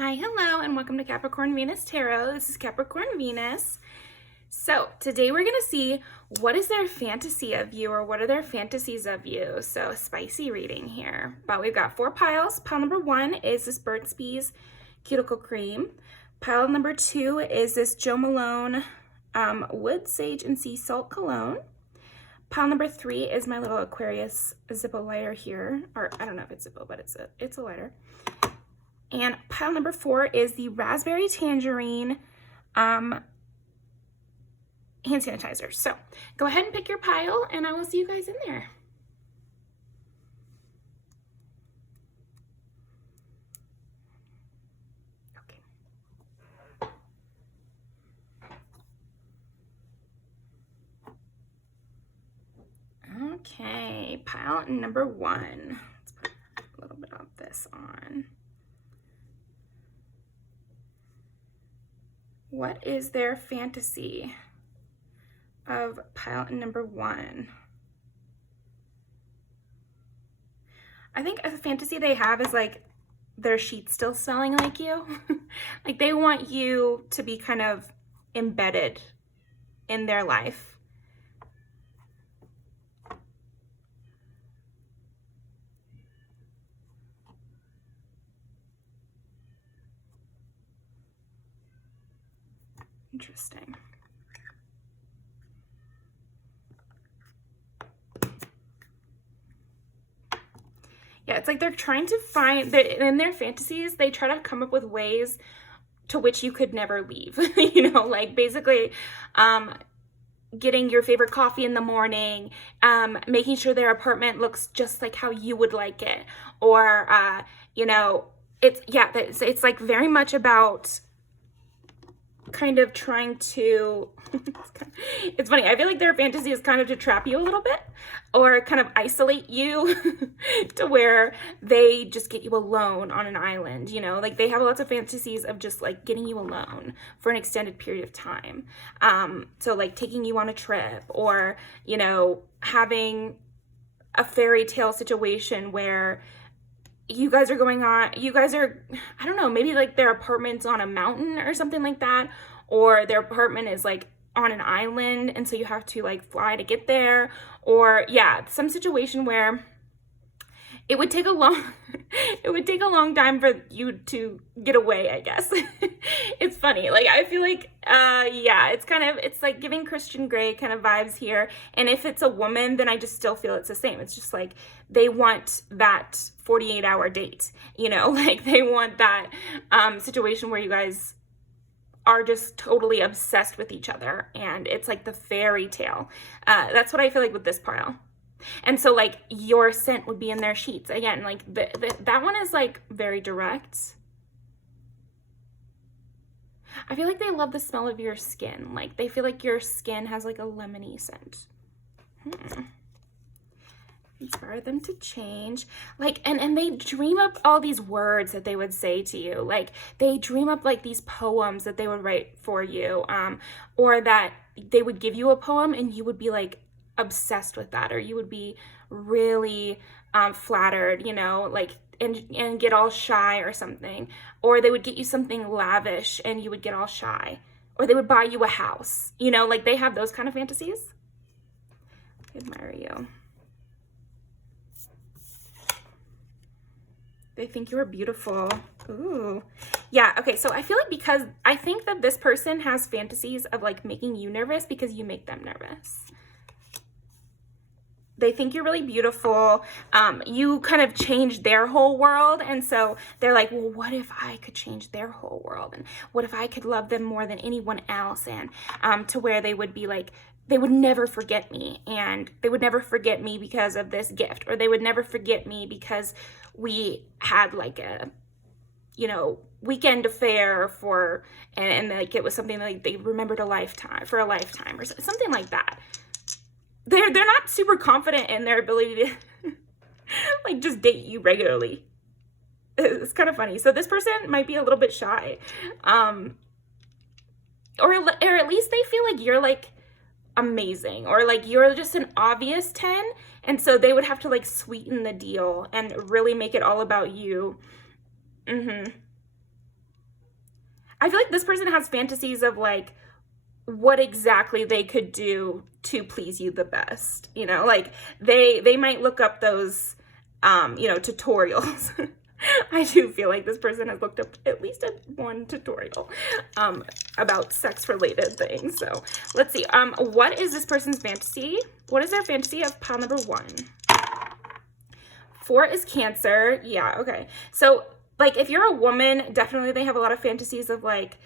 Hi, hello, and welcome to Capricorn Venus Tarot. This is Capricorn Venus. So today we're going to see what is their fantasy of you, or what are their fantasies of you. So spicy reading here. But we've got 4 piles. Pile number 1 is this Burt's Bees Cuticle Cream. Pile number 2 is this Jo Malone Wood, Sage, and Sea Salt Cologne. Pile number 3 is my little Aquarius Zippo lighter here. Or I don't know if it's Zippo, but it's a lighter. And pile number 4 is the Raspberry Tangerine hand sanitizer. So go ahead and pick your pile, and I will see you guys in there. Okay, pile number 1. Let's put a little bit of this on. What is their fantasy of pile number 1? I think a fantasy they have is like their sheets still smelling like you. Like they want you to be kind of embedded in their life. Interesting. Yeah, it's like they're trying to find that in their fantasies, they try to come up with ways to which you could never leave. You know, like basically getting your favorite coffee in the morning, making sure their apartment looks just like how you would like it, or you know, it's like very much about kind of trying to it's funny, I feel like their fantasy is kind of to trap you a little bit, or kind of isolate you to where they just get you alone on an island, you know, like they have lots of fantasies of just like getting you alone for an extended period of time. So like taking you on a trip, or, you know, having a fairy tale situation where you guys are, I don't know, maybe like their apartment's on a mountain or something like that, or their apartment is like on an island, and so you have to like fly to get there, or yeah, some situation where it would take a long time for you to get away, I guess. It's funny. Like, I feel like, yeah, it's like giving Christian Grey kind of vibes here. And if it's a woman, then I just still feel it's the same. It's just like, they want that 48-hour date, you know, like they want that, situation where you guys are just totally obsessed with each other. And it's like the fairy tale. That's what I feel like with this pile. And so like your scent would be in their sheets. Again, like that one is like very direct. I feel like they love the smell of your skin. Like they feel like your skin has like a lemony scent. Inspire them to change. Like, and they dream up all these words that they would say to you. Like they dream up like these poems that they would write for you. Or that they would give you a poem and you would be like obsessed with that, or you would be really flattered, you know, like and get all shy or something. Or they would get you something lavish and you would get all shy. Or they would buy you a house, you know, like they have those kind of fantasies. I admire you. They think you are beautiful. Ooh. Yeah, okay, so I feel like because I think that this person has fantasies of like making you nervous because you make them nervous. They think you're really beautiful. You kind of change their whole world. And so they're like, well, what if I could change their whole world? And what if I could love them more than anyone else? And to where they would be like, they would never forget me. And they would never forget me because of this gift. Or they would never forget me because we had like a, you know, weekend affair for, and like it was something like they remembered for a lifetime or something like that. They're not super confident in their ability to like just date you regularly. It's kind of funny. So this person might be a little bit shy. Or at least they feel like you're like amazing, or like you're just an obvious 10, and so they would have to like sweeten the deal and really make it all about you. I feel like this person has fantasies of like what exactly they could do to please you the best. You know, like they might look up those, you know, tutorials. I do feel like this person has looked up at least one tutorial about sex-related things. So let's see. What is this person's fantasy? What is their fantasy of pile number 1? 4 is Cancer. Yeah, okay. So, like, if you're a woman, definitely they have a lot of fantasies of, like,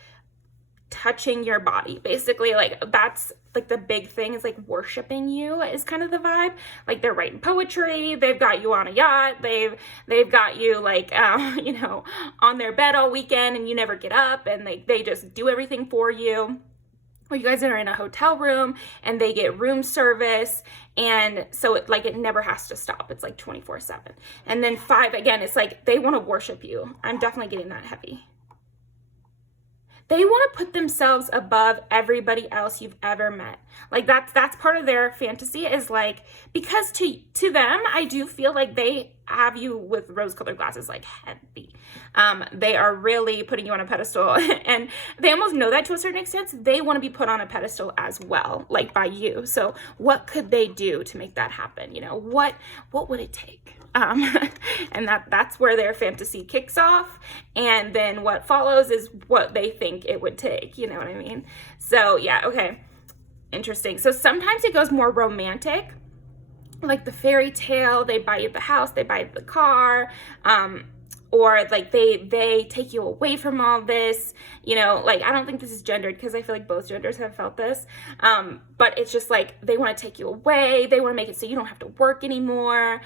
touching your body. Basically, like, that's, like, the big thing is, like, worshiping you is kind of the vibe. Like, they're writing poetry. They've got you on a yacht. They've got you, like, you know, on their bed all weekend, and you never get up, and they just do everything for you. Or you guys are in a hotel room and they get room service, and so it never has to stop. It's like 24/7. And then 5, again, it's like they want to worship you. I'm definitely getting that heavy. They want to put themselves above everybody else you've ever met. Like that's part of their fantasy, is like, because to them, I do feel like they have you with rose-colored glasses, like heavy. They are really putting you on a pedestal, and they almost know that to a certain extent. They want to be put on a pedestal as well, like by you. So what could they do to make that happen? You know, what would it take? And that's where their fantasy kicks off, and then what follows is what they think it would take. You know what I mean? So yeah, okay, interesting. So sometimes it goes more romantic, like the fairy tale. They buy you the house, they buy you the car, or like they take you away from all this. You know, like, I don't think this is gendered, because I feel like both genders have felt this, but it's just like they want to take you away. They want to make it so you don't have to work anymore.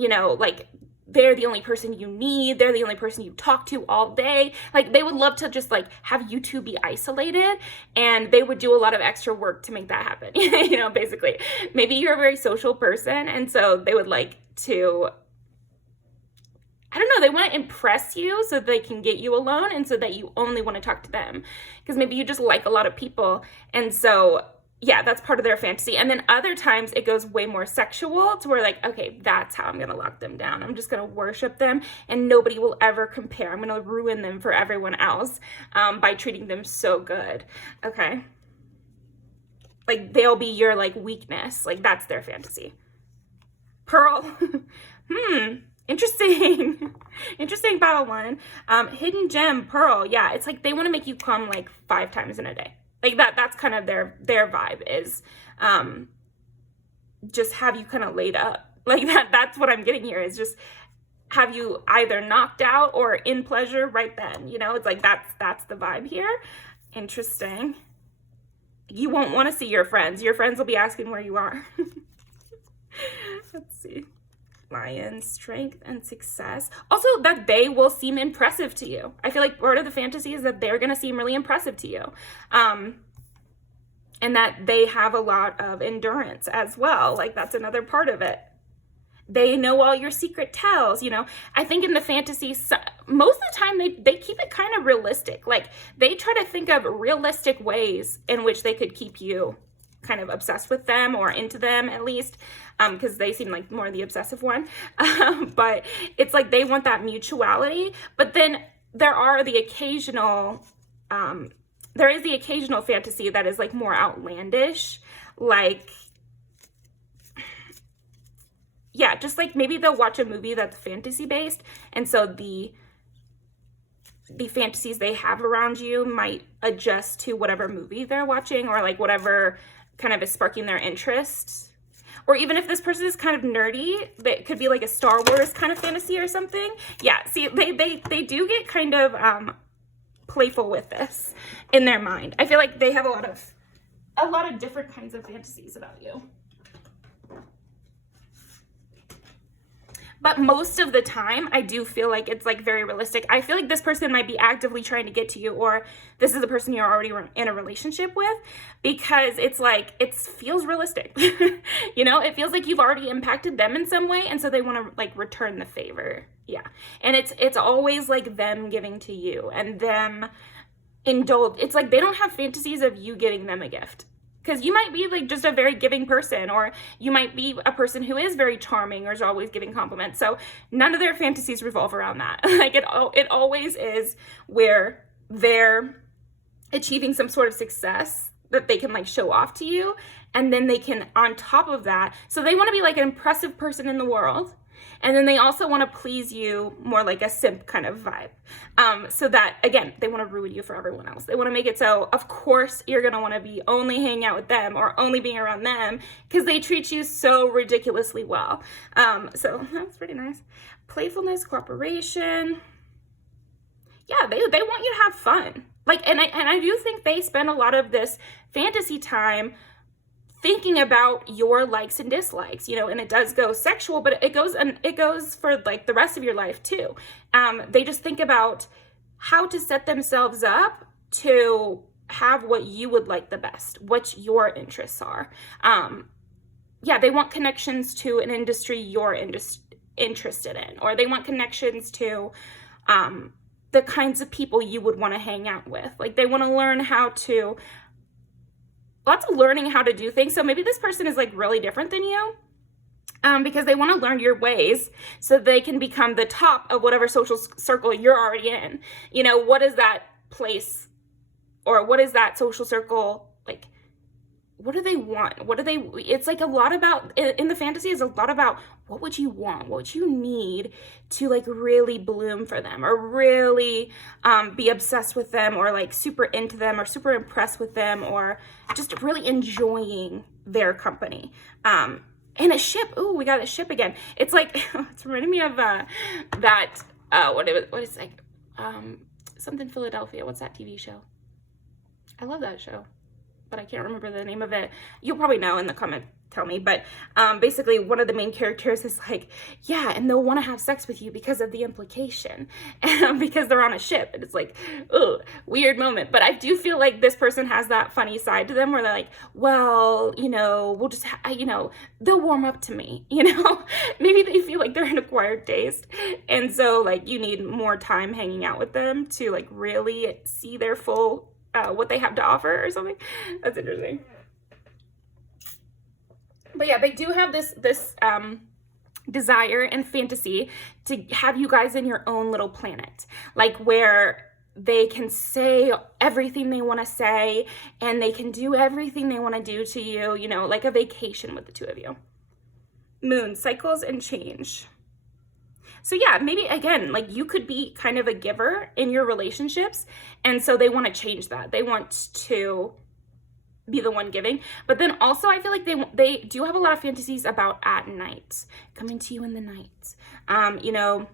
You know, like, they're the only person you need. They're the only person you talk to all day. Like, they would love to just like have you two be isolated, and they would do a lot of extra work to make that happen. You know, basically, maybe you're a very social person, and so they would like to, I don't know, they want to impress you so they can get you alone, and so that you only want to talk to them, because maybe you just like a lot of people. And so yeah, that's part of their fantasy. And then other times it goes way more sexual, to where like, okay, that's how I'm going to lock them down. I'm just going to worship them, and nobody will ever compare. I'm going to ruin them for everyone else by treating them so good. Okay. Like, they'll be your like weakness. Like, that's their fantasy. Pearl. Interesting. Interesting pile 1. Hidden gem, Pearl. Yeah, it's like they want to make you come like 5 times in a day. Like that's kind of their vibe, is just have you kind of laid up. Like that's what I'm getting here, is just have you either knocked out or in pleasure right then. You know, it's like that's the vibe here. Interesting. You won't want to see your friends. Your friends will be asking where you are. Let's see. Lion, strength and success. Also, that they will seem impressive to you. I feel like part of the fantasy is that they're going to seem really impressive to you. And that they have a lot of endurance as well. Like, that's another part of it. They know all your secret tells, you know. I think in the fantasy, most of the time they keep it kind of realistic. Like, they try to think of realistic ways in which they could keep you kind of obsessed with them, or into them at least, because they seem like more the obsessive one. But it's like they want that mutuality. But then there are the occasional, there is the occasional fantasy that is like more outlandish, like, yeah, just like maybe they'll watch a movie that's fantasy based, and so the fantasies they have around you might adjust to whatever movie they're watching, or like whatever kind of is sparking their interest. Or even if this person is kind of nerdy, it could be like a Star Wars kind of fantasy or something. Yeah, see, they do get kind of playful with this in their mind. I feel like they have a lot of different kinds of fantasies about you. But most of the time, I do feel like it's like very realistic. I feel like this person might be actively trying to get to you, or this is a person you're already in a relationship with, because it's like, it feels realistic. You know, it feels like you've already impacted them in some way, and so they want to like return the favor. Yeah. And it's always like them giving to you, and them indulge. It's like they don't have fantasies of you giving them a gift. Because you might be like just a very giving person, or you might be a person who is very charming or is always giving compliments. So none of their fantasies revolve around that. Like it always is where they're achieving some sort of success that they can like show off to you. And then they can, on top of that, so they want to be like an impressive person in the world. And then they also want to please you more like a simp kind of vibe. So that, again, they want to ruin you for everyone else. They want to make it so, of course, you're going to want to be only hanging out with them or only being around them because they treat you so ridiculously well. So that's pretty nice. Playfulness, cooperation. Yeah, they want you to have fun. Like, and I do think they spend a lot of this fantasy time thinking about your likes and dislikes, you know, and it does go sexual, but it goes for like the rest of your life too. They just think about how to set themselves up to have what you would like the best, what your interests are. Yeah, they want connections to an industry you're interested in, or they want connections to the kinds of people you would want to hang out with. Like they want to learn how to, lots of learning how to do things. So maybe this person is like really different than you because they want to learn your ways so they can become the top of whatever social circle you're already in. You know, what is that place or what is that social circle like? What do they want? What do they, it's like a lot about, in the fantasy is a lot about what would you want? What would you need to like really bloom for them or really be obsessed with them or like super into them or super impressed with them or just really enjoying their company. And a ship, ooh, we got a ship again. It's like, it's reminding me of what is like, something Philadelphia. What's that TV show? I love that show, but I can't remember the name of it. You'll probably know in the comment, tell me. But basically one of the main characters is like, yeah, and they'll want to have sex with you because of the implication, because they're on a ship. And it's like, ooh, weird moment. But I do feel like this person has that funny side to them where they're like, well, you know, we'll just, you know, they'll warm up to me, you know. Maybe they feel like they're an acquired taste. And so like you need more time hanging out with them to like really see their full what they have to offer or something. That's interesting. But yeah, they do have this desire and fantasy to have you guys in your own little planet, like where they can say everything they want to say and they can do everything they want to do to you, you know, like a vacation with the two of you. Moon, cycles and change. So yeah, maybe again, like you could be kind of a giver in your relationships. And so they want to change that. They want to be the one giving. But then also I feel like they do have a lot of fantasies about at night, coming to you in the night, you know,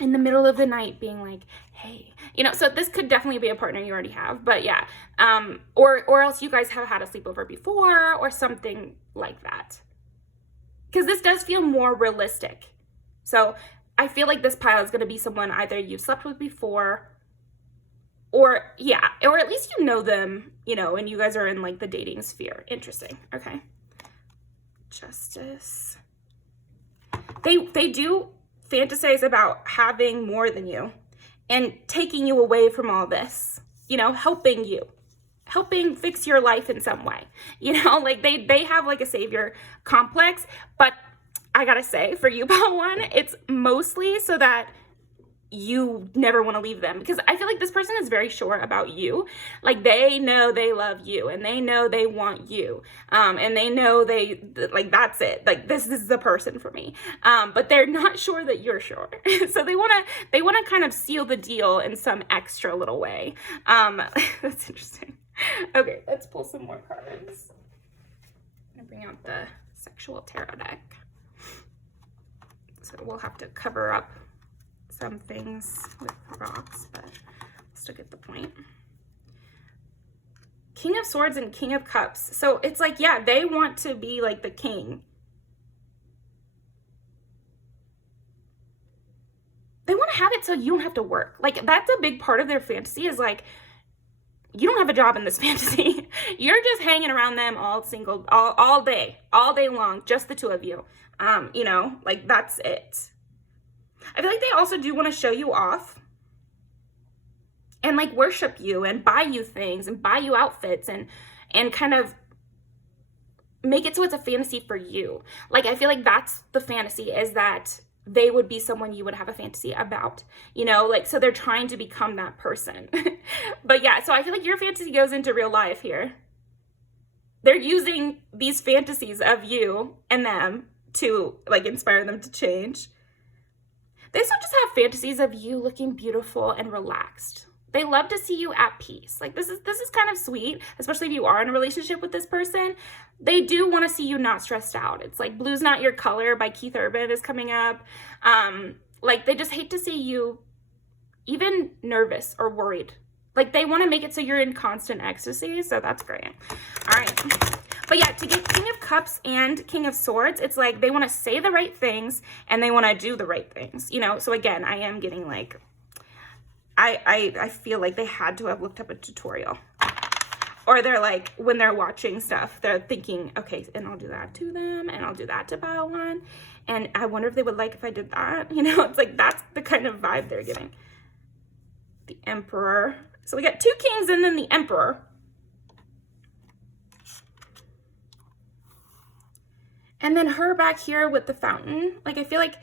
in the middle of the night being like, hey, you know, so this could definitely be a partner you already have. But yeah, or else you guys have had a sleepover before or something like that. Because this does feel more realistic. So I feel like this pile is going to be someone either you've slept with before or yeah, or at least you know them, you know, and you guys are in like the dating sphere. Interesting. Okay. Justice. They do fantasize about having more than you and taking you away from all this, you know, helping fix your life in some way, you know, like they have like a savior complex, but I gotta say, for you, Pile One, it's mostly so that you never want to leave them, because I feel like this person is very sure about you. Like they know they love you and they know they want you, and they know they like that's it, like this is the person for me, but they're not sure that you're sure. So they want to kind of seal the deal in some extra little way. That's interesting. Okay, let's pull some more cards. I'm gonna bring out the sexual tarot deck. So we'll have to cover up some things with rocks, but still get the point. King of Swords and King of Cups. So it's like, yeah, they want to be like the king. They want to have it so you don't have to work. Like that's a big part of their fantasy, is like, you don't have a job in this fantasy. You're just hanging around them all day long, just the two of you. You know, like that's it. I feel like they also do want to show you off and like worship you and buy you things and buy you outfits and kind of make it so it's a fantasy for you. Like I feel like that's the fantasy, is that they would be someone you would have a fantasy about, you know, like, so they're trying to become that person. But yeah, so I feel like your fantasy goes into real life here. They're using these fantasies of you and them to like inspire them to change. They also just have fantasies of you looking beautiful and relaxed. They love to see you at peace. Like this is kind of sweet, especially if you are in a relationship with this person. They do want to see you not stressed out. It's like Blue's Not Your Color by Keith Urban is coming up. Like they just hate to see you even nervous or worried. Like they want to make it so you're in constant ecstasy. So that's great. All right. But yeah, to get King of Cups and King of Swords, it's like they want to say the right things and they want to do the right things, you know? So again, I am getting like, I feel like they had to have looked up a tutorial. Or they're like, when they're watching stuff, they're thinking, okay, and I'll do that to them, and I'll do that to pile one. And I wonder if they would like if I did that. You know, it's like, that's the kind of vibe they're getting. The Emperor. So we got 2 kings and then the Emperor. And then her back here with the Fountain. Like, I feel like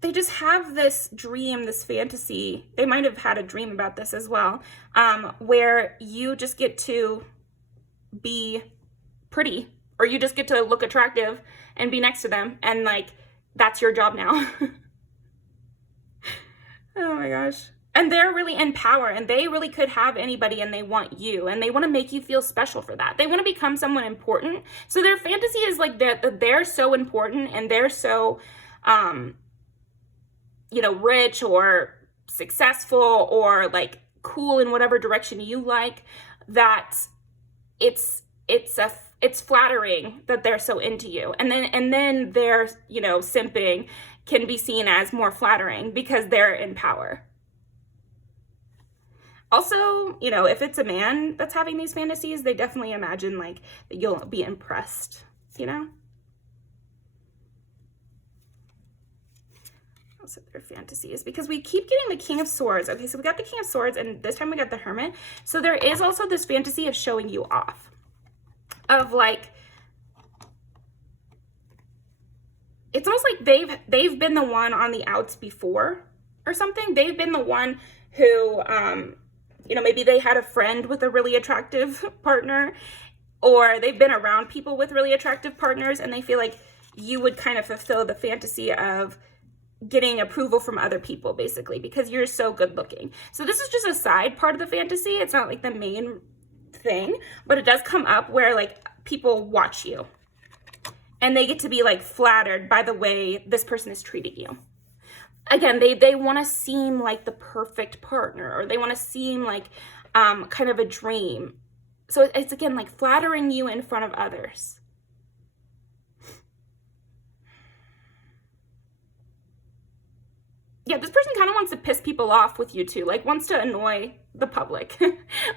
they just have this dream, this fantasy. They might have had a dream about this as well, where you just get to be pretty, or you just get to look attractive and be next to them. And like, that's your job now. Oh my gosh. And they're really in power, and they really could have anybody, and they want you, and they want to make you feel special for that. They want to become someone important. So their fantasy is like that they're so important, and they're so, you know, rich or successful or like cool in whatever direction you like, that it's flattering that they're so into you. And then their, you know, simping can be seen as more flattering because they're in power. Also, you know, if it's a man that's having these fantasies, they definitely imagine like that you'll be impressed, you know? Also their fantasies, because we keep getting the King of Swords. Okay, so we got the King of Swords, and this time we got the Hermit. So there is also this fantasy of showing you off. Of like, it's almost like they've been the one on the outs before or something. They've been the one who, you know, maybe they had a friend with a really attractive partner, or they've been around people with really attractive partners, and they feel like you would kind of fulfill the fantasy of getting approval from other people, basically, because you're so good looking. So this is just a side part of the fantasy. It's not like the main thing, but it does come up where like people watch you and they get to be like flattered by the way this person is treating you. Again, they want to seem like the perfect partner, or they want to seem like kind of a dream. So it's again like flattering you in front of others. Yeah, this person kind of wants to piss people off with you too, like wants to annoy the public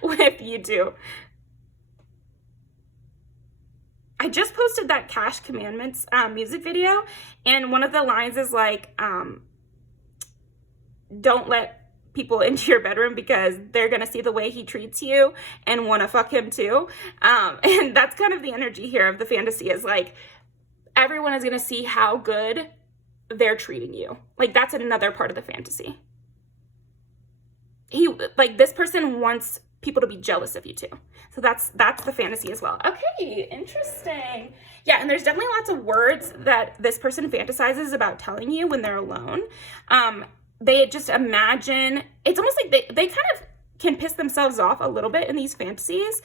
with you too. I just posted that Cash Commandments music video, and one of the lines is like, don't let people into your bedroom because they're gonna see the way he treats you and want to fuck him too. And that's kind of the energy here of the fantasy, is like everyone is gonna see how good they're treating you. Like that's another part of the fantasy. Like this person wants people to be jealous of you too. So that's the fantasy as well. Okay, interesting. Yeah, and there's definitely lots of words that this person fantasizes about telling you when they're alone. They just imagine, it's almost like they kind of can piss themselves off a little bit in these fantasies,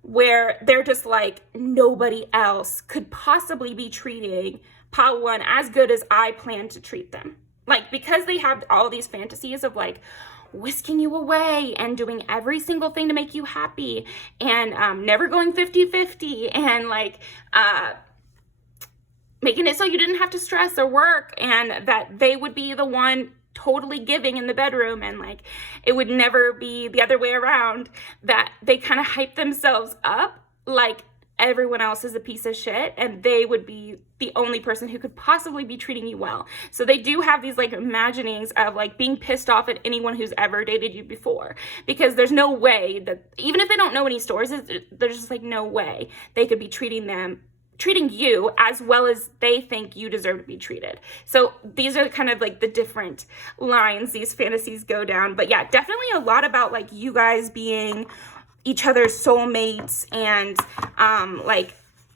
where they're just like, nobody else could possibly be treating Pile One as good as I plan to treat them. Like, because they have all these fantasies of like whisking you away and doing every single thing to make you happy, and never going 50-50, and like making it so you didn't have to stress or work, and that they would be the one totally giving in the bedroom, and like it would never be the other way around, that they kind of hype themselves up like everyone else is a piece of shit and they would be the only person who could possibly be treating you well. So they do have these like imaginings of like being pissed off at anyone who's ever dated you before, because there's no way that, even if they don't know any stories, there's just like no way they could be treating them treating you as well as they think you deserve to be treated. So these are kind of like the different lines these fantasies go down. But yeah, definitely a lot about like you guys being each other's soulmates and like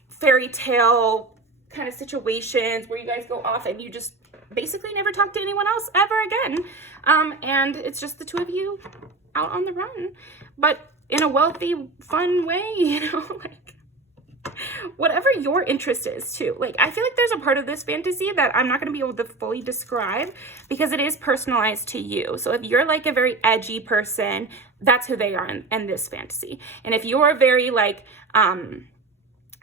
fairy tale kind of situations where you guys go off and you just basically never talk to anyone else ever again. And it's just the two of you out on the run, but in a wealthy, fun way, you know, like whatever your interest is too. Like, I feel like there's a part of this fantasy that I'm not going to be able to fully describe because it is personalized to you. So if you're like a very edgy person, that's who they are in this fantasy. And if you're a very like, I'm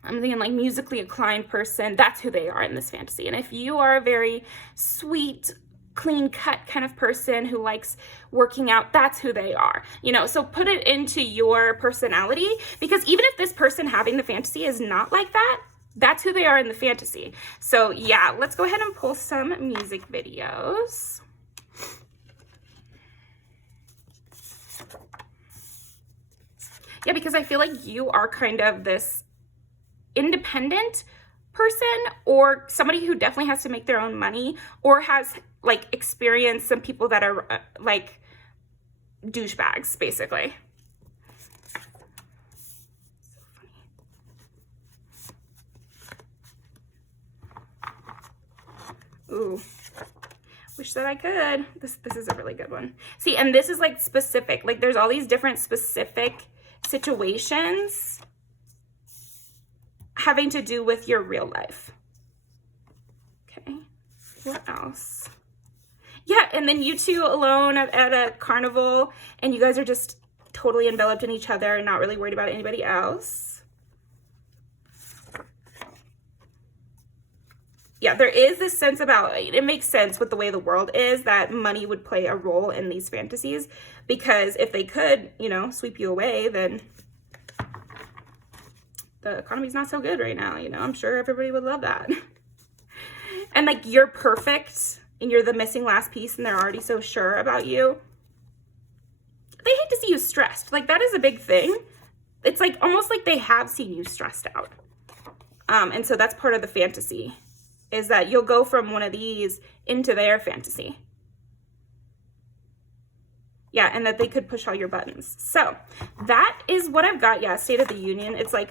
thinking like musically inclined person, that's who they are in this fantasy. And if you are a very sweet, clean cut kind of person who likes working out, that's who they are, you know. So put it into your personality, because even if this person having the fantasy is not like that, that's who they are in the fantasy. So yeah, let's go ahead and pull some music videos. Yeah, because I feel like you are kind of this independent person, or somebody who definitely has to make their own money, or has like experienced some people that are like douchebags, basically. Ooh, wish that I could. This is a really good one. See, and this is like specific. Like there's all these different specific situations having to do with your real life. Okay, what else? Yeah, and then you two alone at a carnival, and you guys are just totally enveloped in each other and not really worried about anybody else. Yeah, there is this sense about, it makes sense with the way the world is, that money would play a role in these fantasies, because if they could, you know, sweep you away, then the economy's not so good right now, you know. I'm sure everybody would love that. And like you're perfect and you're the missing last piece and they're already so sure about you. They hate to see you stressed. Like that is a big thing. It's like almost like they have seen you stressed out. And so that's part of the fantasy, is that you'll go from one of these into their fantasy. Yeah, and that they could push all your buttons. So that is what I've got. Yeah, State of the Union. It's like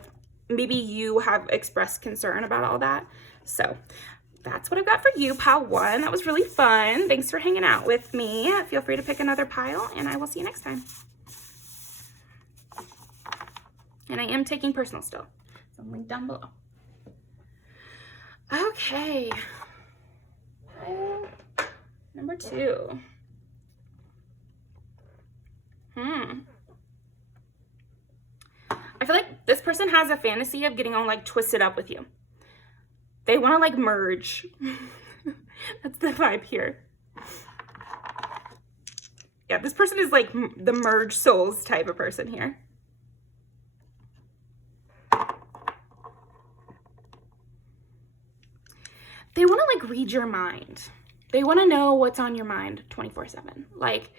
maybe you have expressed concern about all that. So that's what I've got for you, pile one. That was really fun. Thanks for hanging out with me. Feel free to pick another pile, and I will see you next time. And I am taking personal still, so link down below. Okay, pile number 2. I feel like this person has a fantasy of getting all like twisted up with you. They want to like merge. That's the vibe here. Yeah, this person is like the merge souls type of person here. They want to like read your mind. They want to know what's on your mind 24/7. Like,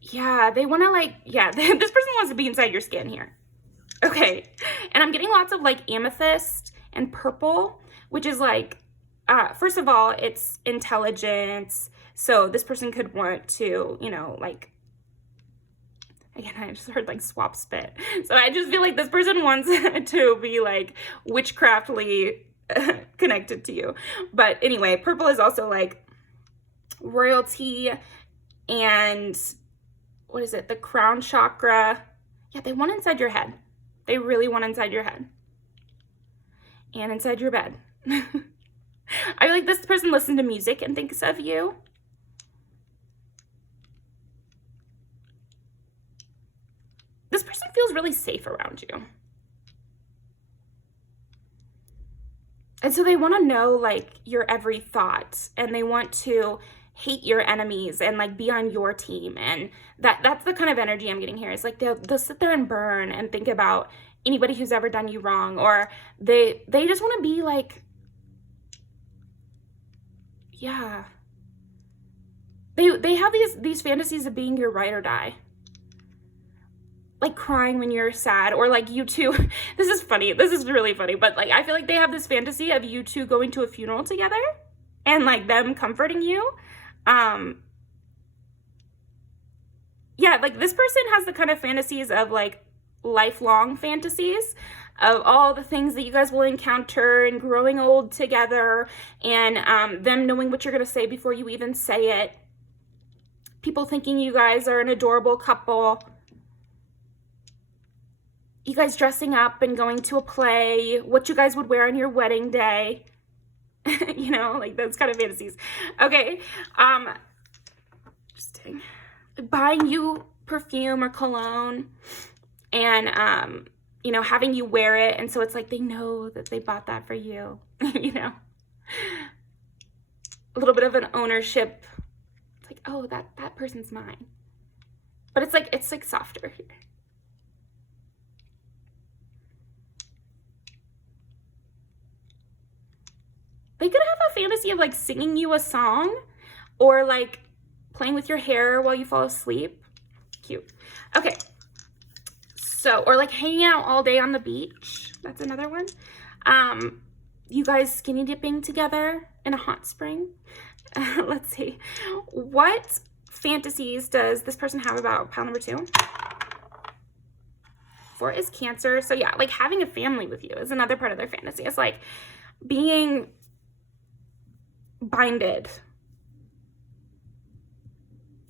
yeah, they want to like, yeah, this person wants to be inside your skin here. Okay, and I'm getting lots of like amethyst and purple, which is like, first of all, it's intelligence. So this person could want to, you know, like, again, I just heard like swap spit. So I just feel like this person wants to be like witchcraftly connected to you. But anyway, purple is also like royalty and what is it? The crown chakra. Yeah, they want inside your head. They really want inside your head and inside your bed. I feel like this person listens to music and thinks of you. This person feels really safe around you. And so they want to know like your every thought, and they want to hate your enemies and like be on your team. And that's the kind of energy I'm getting here. It's like they'll sit there and burn and think about anybody who's ever done you wrong, or they just want to be like, yeah. They have these fantasies of being your ride or die. Like like crying when you're sad, or like you two, this is funny, this is really funny, but like I feel like they have this fantasy of you two going to a funeral together and like them comforting you. Yeah, like this person has the kind of fantasies of like lifelong fantasies of all the things that you guys will encounter and growing old together, and them knowing what you're going to say before you even say it. People thinking you guys are an adorable couple. You guys dressing up and going to a play, what you guys would wear on your wedding day. You know, like those kind of fantasies. Okay. Interesting. Buying you perfume or cologne, and you know, having you wear it, and so it's like they know that they bought that for you. You know, a little bit of an ownership. It's like, oh, that person's mine, but it's like softer here. They could have a fantasy of like singing you a song, or like playing with your hair while you fall asleep. Cute. Okay. So, or like hanging out all day on the beach. That's another one. You guys skinny dipping together in a hot spring. Let's see. What fantasies does this person have about pile number 2? 4 is Cancer. So yeah, like having a family with you is another part of their fantasy. It's like being binded.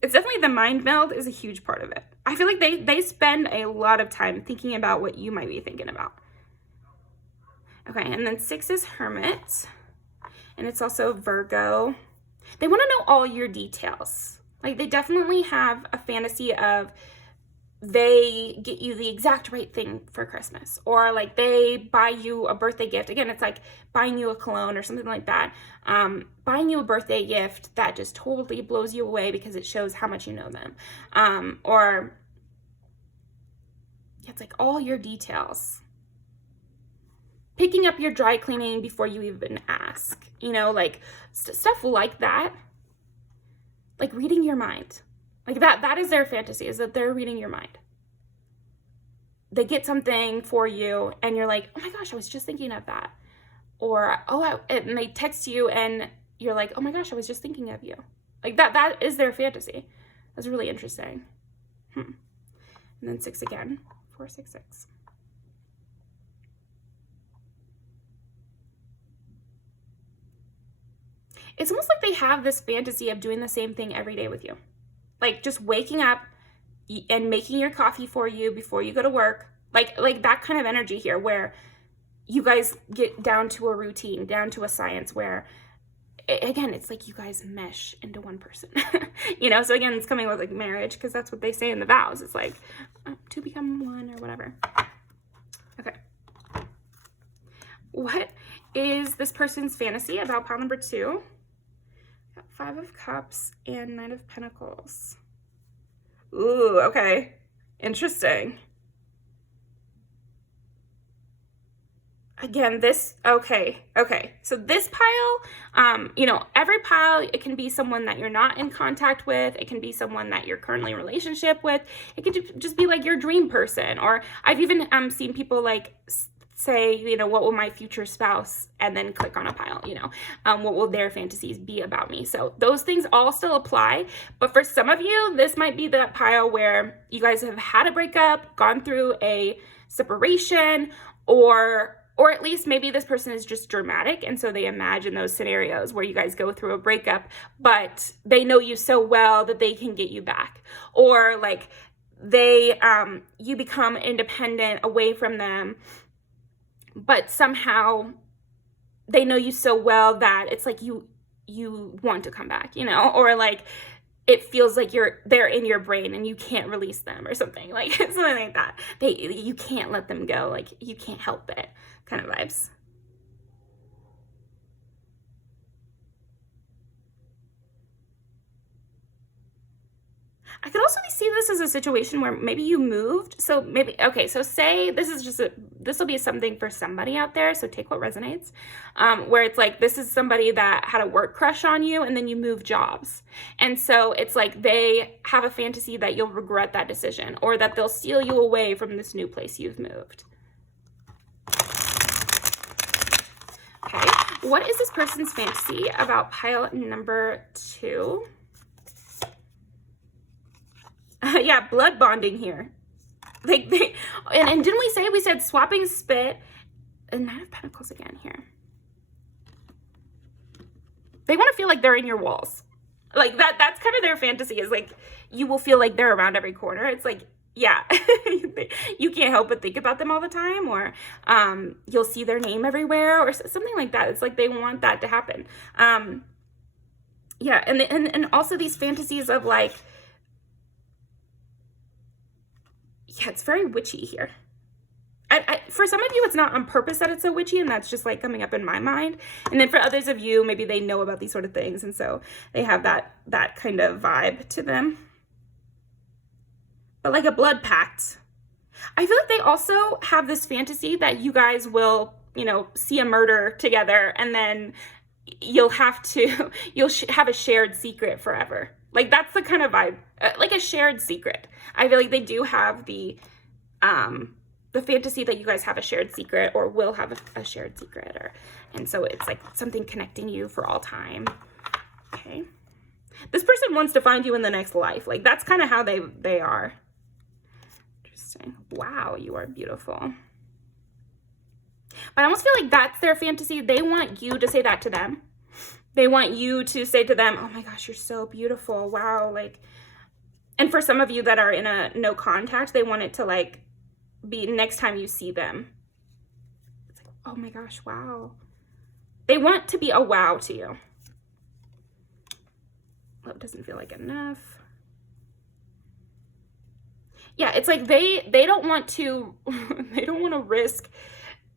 It's definitely the mind meld is a huge part of it. I feel like they spend a lot of time thinking about what you might be thinking about. Okay, and then 6 is Hermit, and it's also Virgo. They want to know all your details. Like they definitely have a fantasy of they get you the exact right thing for Christmas, or like they buy you a birthday gift. Again, it's like buying you a cologne or something like that. Buying you a birthday gift that just totally blows you away because it shows how much you know them. Or it's like all your details. Picking up your dry cleaning before you even ask, you know, like stuff like that. Like reading your mind. Like that is their fantasy, is that they're reading your mind. They get something for you and you're like, oh my gosh, I was just thinking of that. Or, and they text you and you're like, oh my gosh, I was just thinking of you. Like that is their fantasy. That's really interesting. And then 6 again, 4, 6, 6. It's almost like they have this fantasy of doing the same thing every day with you. Like just waking up and making your coffee for you before you go to work. Like that kind of energy here where you guys get down to a routine, down to a science where, again, it's like you guys mesh into one person. You know, so again, it's coming with like marriage because that's what they say in the vows. It's like to become one or whatever. Okay. What is this person's fantasy about pile number 2? Got 5 of Cups and 9 of Pentacles. Ooh, okay. Interesting. Again, okay. So this pile, you know, every pile, it can be someone that you're not in contact with. It can be someone that you're currently in a relationship with. It could just be like your dream person. Or I've even seen people like say, you know, what will my future spouse, and then click on a pile, you know, what will their fantasies be about me? So those things all still apply, but for some of you, this might be that pile where you guys have had a breakup, gone through a separation, or at least maybe this person is just dramatic, and so they imagine those scenarios where you guys go through a breakup, but they know you so well that they can get you back, or like they, you become independent away from them, but somehow they know you so well that it's like you want to come back, you know, or like it feels like they're in your brain and you can't release them or something like that. You can't let them go, like you can't help it kind of vibes. I could also see this as a situation where maybe you moved. So maybe, okay, so say this is just this will be something for somebody out there. So take what resonates, where it's like, this is somebody that had a work crush on you and then you move jobs. And so it's like they have a fantasy that you'll regret that decision, or that they'll steal you away from this new place you've moved. Okay, what is this person's fantasy about pile number 2? Yeah, blood bonding here. Like and didn't we said swapping spit, and Knight of Pentacles again here. They want to feel like they're in your walls. Like that's kind of their fantasy, is like you will feel like they're around every corner. It's like, yeah, you can't help but think about them all the time, or you'll see their name everywhere or something like that. It's like they want that to happen. Yeah, and also these fantasies of like, yeah, it's very witchy here. For some of you, it's not on purpose that it's so witchy, and that's just like coming up in my mind. And then for others of you, maybe they know about these sort of things, and so they have that kind of vibe to them. But like a blood pact. I feel like they also have this fantasy that you guys will, you know, see a murder together, and then you'll have a shared secret forever. Like that's the kind of vibe, like a shared secret. I feel like they do have the fantasy that you guys have a shared secret, or will have a shared secret, and so it's like something connecting you for all time. Okay. This person wants to find you in the next life. Like that's kind of how they are. Interesting. Wow, you are beautiful. But I almost feel like that's their fantasy. They want you to say that to them. They want you to say to them, oh my gosh, you're so beautiful. Wow. Like, and for some of you that are in a no contact, they want it to like be next time you see them. It's like, oh my gosh, wow. They want to be a wow to you. Love doesn't feel like enough. Yeah, it's like they don't want to risk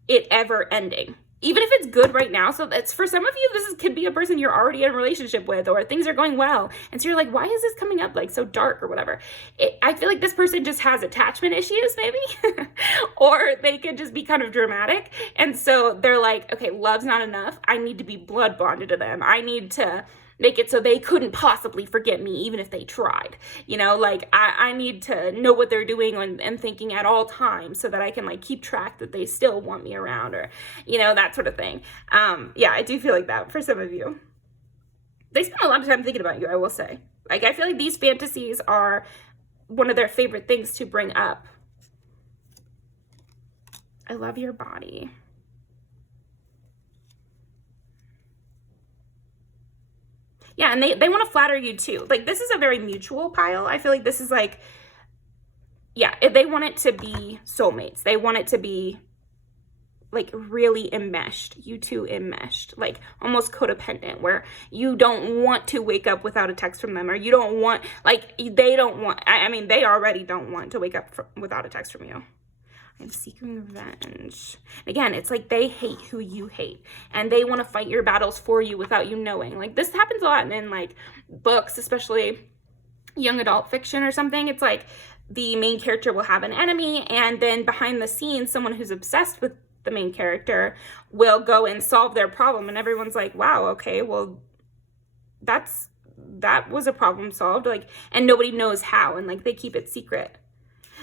it ever ending. Even if it's good right now. So that's, for some of you, this could be a person you're already in a relationship with, or things are going well. And so you're like, why is this coming up like so dark or whatever? I feel like this person just has attachment issues maybe, or they could just be kind of dramatic. And so they're like, okay, love's not enough. I need to be blood bonded to them. I need to make it so they couldn't possibly forget me even if they tried. You know, like I need to know what they're doing and thinking at all times, so that I can like keep track that they still want me around, or, you know, that sort of thing. Yeah, I do feel like that for some of you. They spend a lot of time thinking about you, I will say. Like I feel like these fantasies are one of their favorite things to bring up. I love your body. Yeah, and they want to flatter you too. Like this is a very mutual pile. I feel like this is like, yeah, they want it to be soulmates. They want it to be like really enmeshed, you two enmeshed, like almost codependent, where you don't want to wake up without a text from them, or you don't want, like they don't want, I mean, they already don't want to wake up without a text from you. I'm seeking revenge. Again, it's like they hate who you hate, and they want to fight your battles for you without you knowing. Like this happens a lot in like books, especially young adult fiction or something. It's like the main character will have an enemy, and then behind the scenes, someone who's obsessed with the main character will go and solve their problem, and everyone's like, wow, okay, well that was a problem solved, like, and nobody knows how, and like they keep it secret.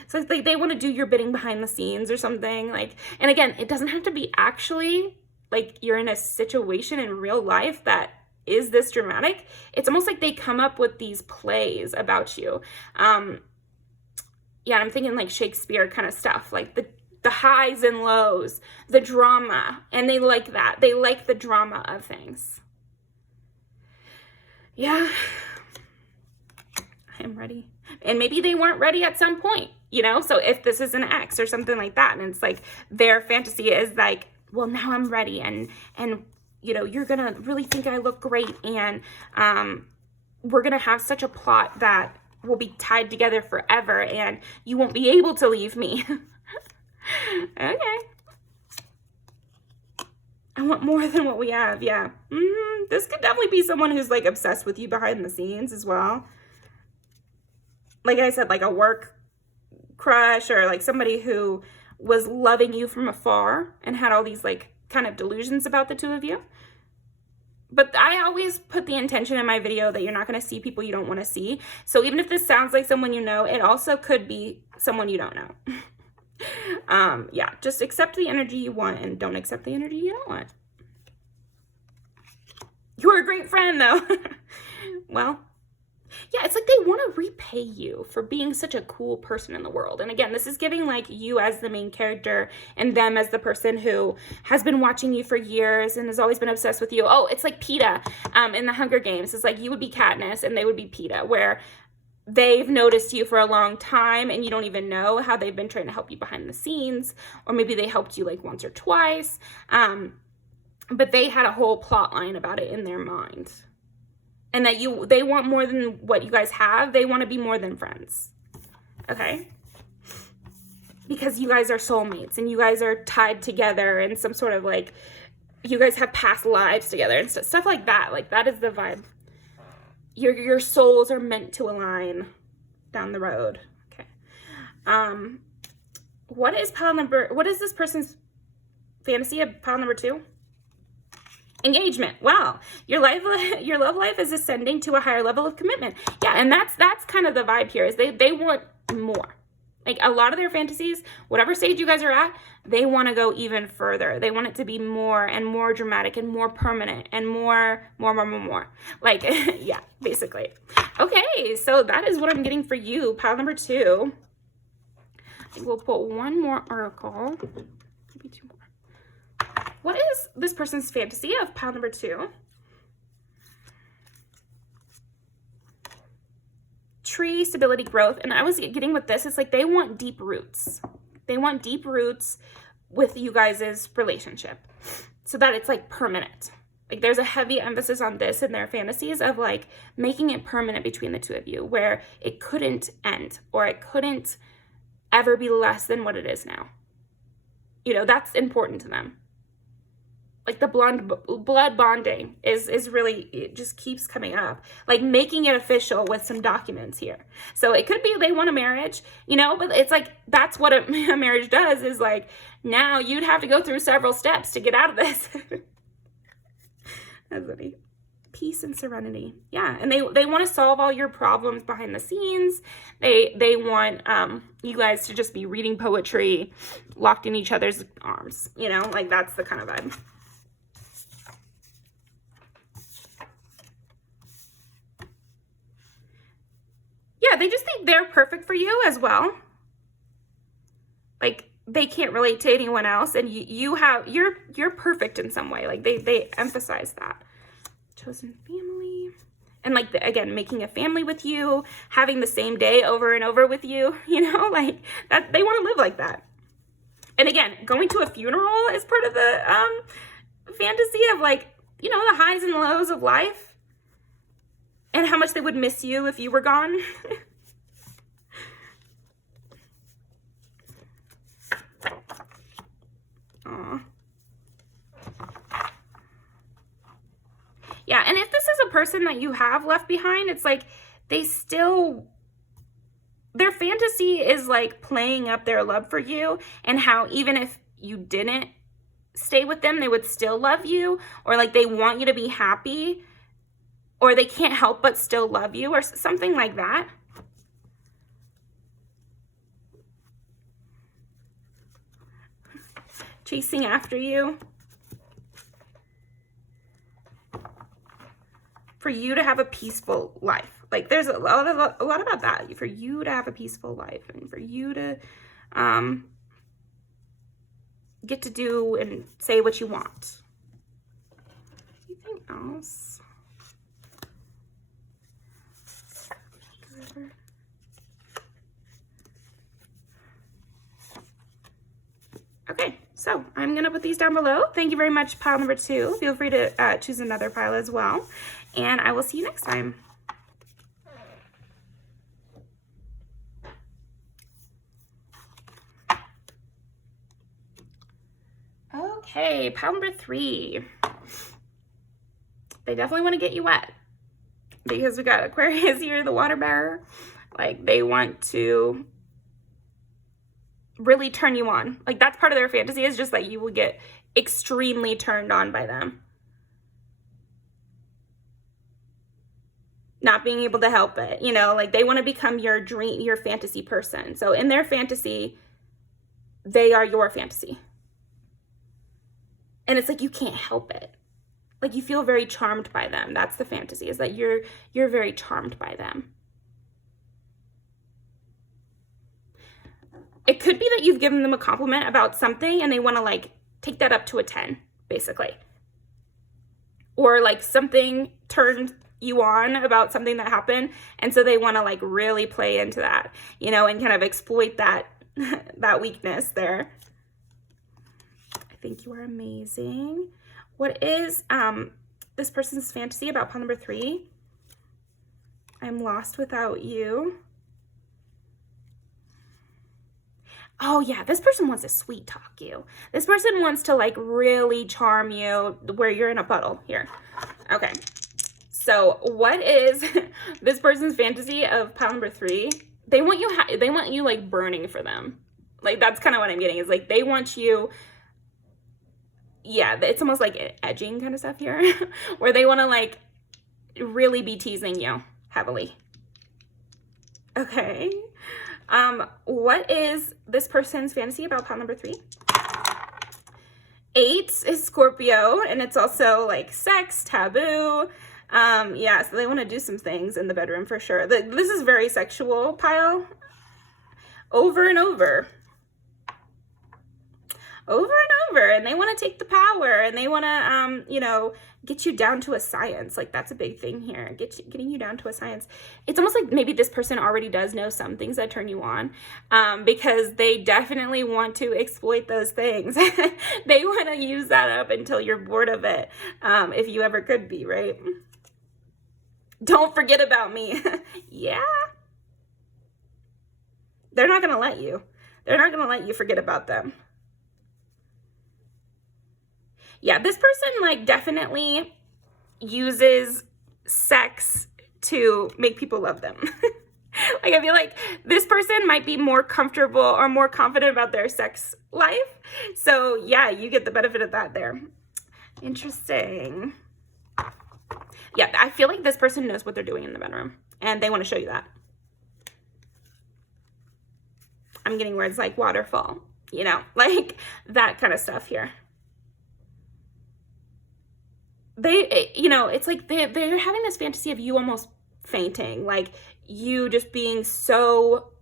So it's like they want to do your bidding behind the scenes or something. Like, and again, it doesn't have to be actually like you're in a situation in real life that is this dramatic. It's almost like they come up with these plays about you. Yeah, I'm thinking like Shakespeare kind of stuff, like the highs and lows, the drama, and they like that. They like the drama of things. Yeah, I am ready. And maybe they weren't ready at some point, you know? So if this is an ex or something like that, and it's like their fantasy is like, well, now I'm ready, and you know, you're gonna really think I look great, and we're gonna have such a plot that will be tied together forever, and you won't be able to leave me. Okay. I want more than what we have, yeah. This could definitely be someone who's like obsessed with you behind the scenes as well. like I said, like a work crush, or like somebody who was loving you from afar and had all these like kind of delusions about the two of you. But I always put the intention in my video that you're not going to see people you don't want to see. So even if this sounds like someone you know, it also could be someone you don't know. Yeah, just accept the energy you want and don't accept the energy you don't want. You're a great friend, though. Well, yeah, it's like they want to repay you for being such a cool person in the world. And again, this is giving like you as the main character and them as the person who has been watching you for years and has always been obsessed with you. Oh, it's like PETA in the Hunger Games. It's like you would be Katniss and they would be PETA, where they've noticed you for a long time and you don't even know how they've been trying to help you behind the scenes, or maybe they helped you like once or twice. But they had a whole plot line about it in their mind. And that they want more than what you guys have. They want to be more than friends. Okay? Because you guys are soulmates and you guys are tied together in some sort of like, you guys have past lives together and stuff like that. Like that is the vibe. Your souls are meant to align down the road. Okay. What is this person's fantasy of pile number 2? Engagement. Wow. Your love life is ascending to a higher level of commitment. Yeah, and that's kind of the vibe here, is they want more. Like a lot of their fantasies, whatever stage you guys are at, they want to go even further. They want it to be more and more dramatic and more permanent and more. Like, yeah, basically. Okay, so that is what I'm getting for you, pile number 2. I think we'll put one more oracle, maybe 2 more. What is this person's fantasy of pile number 2? Tree, stability, growth. And I was getting with this, it's like they want deep roots. They want deep roots with you guys' relationship so that it's like permanent. Like there's a heavy emphasis on this in their fantasies of like making it permanent between the two of you, where it couldn't end or it couldn't ever be less than what it is now. You know, that's important to them. Like the blood bonding is really, it just keeps coming up. Like making it official with some documents here. So it could be they want a marriage, you know, but it's like, that's what a marriage does, is like, now you'd have to go through several steps to get out of this. That's funny. Peace and serenity. Yeah, and they want to solve all your problems behind the scenes. They want you guys to just be reading poetry, locked in each other's arms, you know, like that's the kind of vibe. Yeah, they just think they're perfect for you as well. Like they can't relate to anyone else, and you're perfect in some way. Like they emphasize that. Chosen family. And like again, making a family with you, having the same day over and over with you, you know, like that, they want to live like that. And again, going to a funeral is part of the fantasy of like, you know, the highs and lows of life. And how much they would miss you if you were gone. Aww. Yeah, and if this is a person that you have left behind, it's like their fantasy is like playing up their love for you, and how even if you didn't stay with them, they would still love you, or like they want you to be happy, or they can't help but still love you, or something like that. Chasing after you. For you to have a peaceful life. Like there's a lot about that. For you to have a peaceful life, and for you to get to do and say what you want. Anything else? Okay, so I'm going to put these down below. Thank you very much, pile number 2. Feel free to choose another pile as well. And I will see you next time. Okay, pile number 3. They definitely want to get you wet, because we got Aquarius here, the water bearer. Like they want to really turn you on. Like that's part of their fantasy, is just that you will get extremely turned on by them. Not being able to help it, you know, like they want to become your dream, your fantasy person. So in their fantasy, they are your fantasy. And it's like you can't help it. Like you feel very charmed by them. That's the fantasy, is that you're very charmed by them. It could be that you've given them a compliment about something and they want to like take that up to a 10, basically. Or like something turned you on about something that happened, and so they want to like really play into that, you know, and kind of exploit that that weakness there. I think you are amazing. What is this person's fantasy about pile number 3? I'm lost without you. Oh yeah, this person wants to sweet talk you. This person wants to like really charm you where you're in a puddle here. Okay. So what is this person's fantasy of pile number 3? They want you like burning for them. Like that's kind of what I'm getting, is like they want you, yeah, it's almost like edging kind of stuff here, where they want to like really be teasing you heavily. Okay. What is this person's fantasy about pile number 3? 8 is Scorpio, and it's also like sex, taboo. Yeah, so they want to do some things in the bedroom for sure. This is very sexual pile. Over and over. Over and over. And they want to take the power, and they want to, you know, get you down to a science. Like that's a big thing here. Getting you down to a science. It's almost like maybe this person already does know some things that turn you on, because they definitely want to exploit those things. They want to use that up until you're bored of it, if you ever could be, right? Don't forget about me. Yeah. They're not going to let you. They're not going to let you forget about them. Yeah, this person like definitely uses sex to make people love them. Like I feel like this person might be more comfortable or more confident about their sex life. So yeah, you get the benefit of that there. Interesting. Yeah, I feel like this person knows what they're doing in the bedroom, and they want to show you that. I'm getting words like waterfall, you know, like that kind of stuff here. They, you know, it's like they're having this fantasy of you almost fainting, like you just being so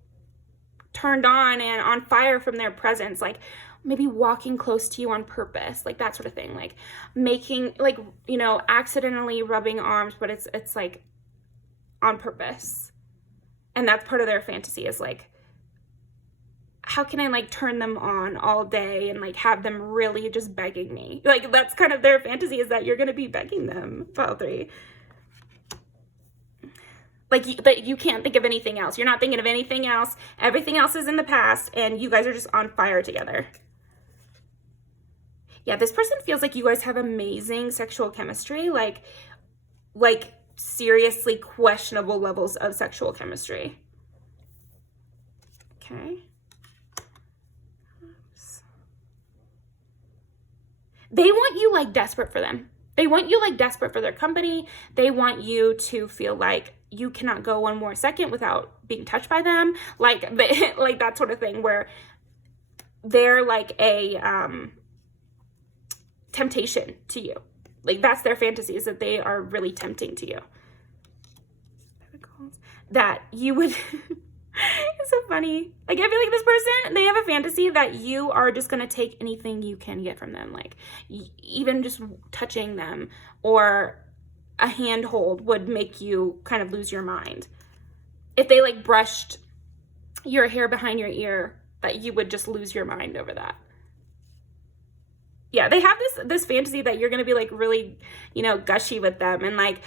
turned on and on fire from their presence, like maybe walking close to you on purpose, like that sort of thing, like making, like, you know, accidentally rubbing arms, but it's like on purpose. And that's part of their fantasy, is like, how can I like turn them on all day and like have them really just begging me? Like that's kind of their fantasy, is that you're going to be begging them, pile 3. Like you can't think of anything else. You're not thinking of anything else. Everything else is in the past, and you guys are just on fire together. Yeah, this person feels like you guys have amazing sexual chemistry, like seriously questionable levels of sexual chemistry. Okay. They want you like desperate for them. They want you like desperate for their company. They want you to feel like you cannot go one more second without being touched by them. Like that sort of thing, where they're like a temptation to you. Like that's their fantasy, is that they are really tempting to you. That you would... It's so funny. Like I feel like this person, they have a fantasy that you are just going to take anything you can get from them. Like even just touching them or a handhold would make you kind of lose your mind. If they like brushed your hair behind your ear, that you would just lose your mind over that. Yeah, they have this fantasy that you're going to be like really, you know, gushy with them, and like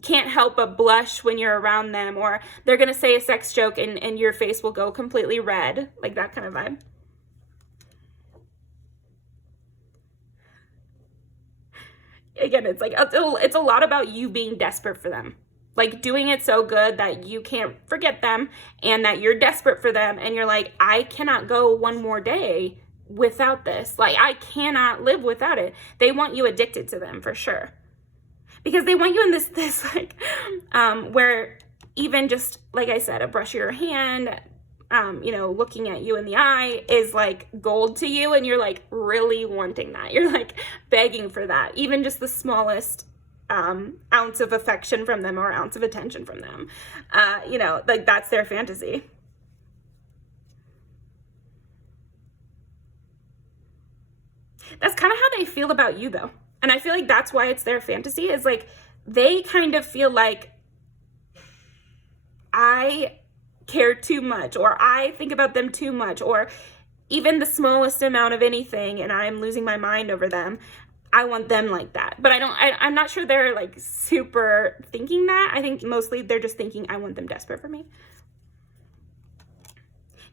can't help but blush when you're around them, or they're going to say a sex joke and your face will go completely red, like that kind of vibe. Again, it's like it's a lot about you being desperate for them. like doing it so good that you can't forget them and that you're desperate for them. And you're like, I cannot go one more day without this. Like, I cannot live without it. They want you addicted to them for sure. Because they want you in this like, where even just, like I said, a brush of your hand, you know, looking at you in the eye is like gold to you. And you're like really wanting that. You're like begging for that. Even just the smallest ounce of affection from them or ounce of attention from them. You know, like that's their fantasy. That's kind of how they feel about you though. And I feel like that's why it's their fantasy, is like they kind of feel like I care too much, or I think about them too much, or even the smallest amount of anything and I'm losing my mind over them. I want them like that. But I'm not sure they're like super thinking that. I think mostly they're just thinking I want them desperate for me.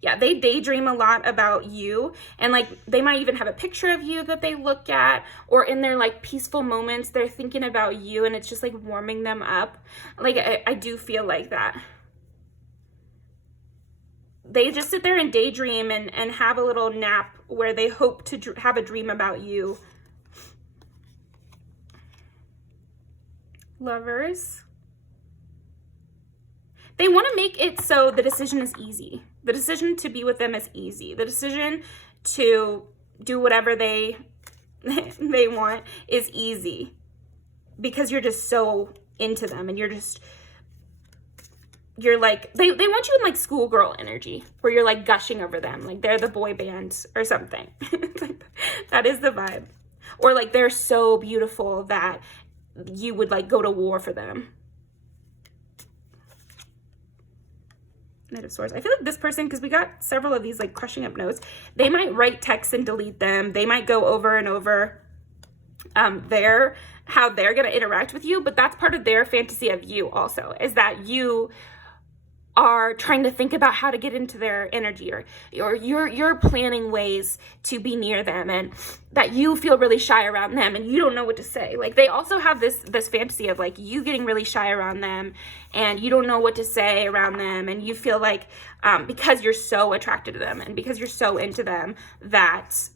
Yeah, they daydream a lot about you, and like they might even have a picture of you that they look at, or in their like peaceful moments, they're thinking about you and it's just like warming them up. Like I do feel like that. They just sit there and daydream and have a little nap where they hope to have a dream about you. Lovers. They want to make it so the decision is easy. The decision to be with them is easy. The decision to do whatever they want is easy, because you're just so into them, and you're like, they want you in like schoolgirl energy where you're like gushing over them. Like they're the boy band or something. That is the vibe. Or like they're so beautiful that you would like go to war for them. Knight of Swords. I feel like this person, because we got several of these like crushing up notes, they might write texts and delete them. They might go over and over how they're going to interact with you, but that's part of their fantasy of you also, is that you are trying to think about how to get into their energy, or you're planning ways to be near them, and that you feel really shy around them and you don't know what to say. Like they also have this fantasy of like you getting really shy around them and you don't know what to say around them, and you feel like because you're so attracted to them and because you're so into them that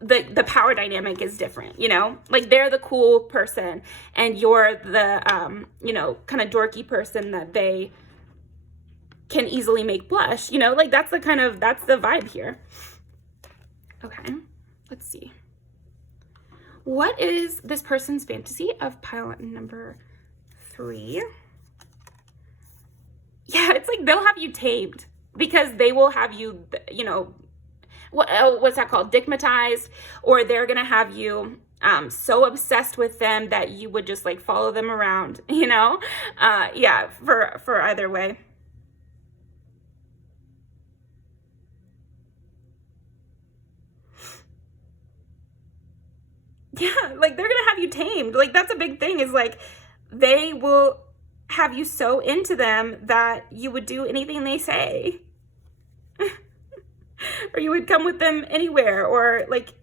the power dynamic is different, you know? Like they're the cool person and you're the you know, kind of dorky person that they can easily make blush, you know? Like that's the vibe here. Okay, let's see. What is this person's fantasy of pile number 3? Yeah, it's like they'll have you tamed, because they will have you, you know, what's that called? Digmatized, or they're gonna have you so obsessed with them that you would just like follow them around, you know? Yeah, for either way. Yeah, like they're gonna have you tamed. Like that's a big thing, is like they will have you so into them that you would do anything they say. Or you would come with them anywhere, or like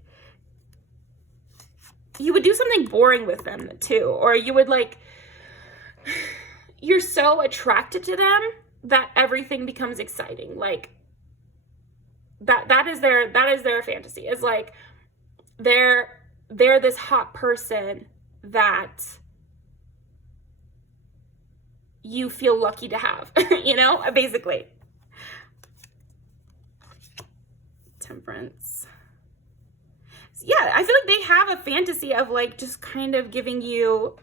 you would do something boring with them too, or you would like, you're so attracted to them that everything becomes exciting. Like that is their fantasy. Is like they're this hot person that you feel lucky to have, you know, basically. Temperance. Yeah, I feel like they have a fantasy of like just kind of giving you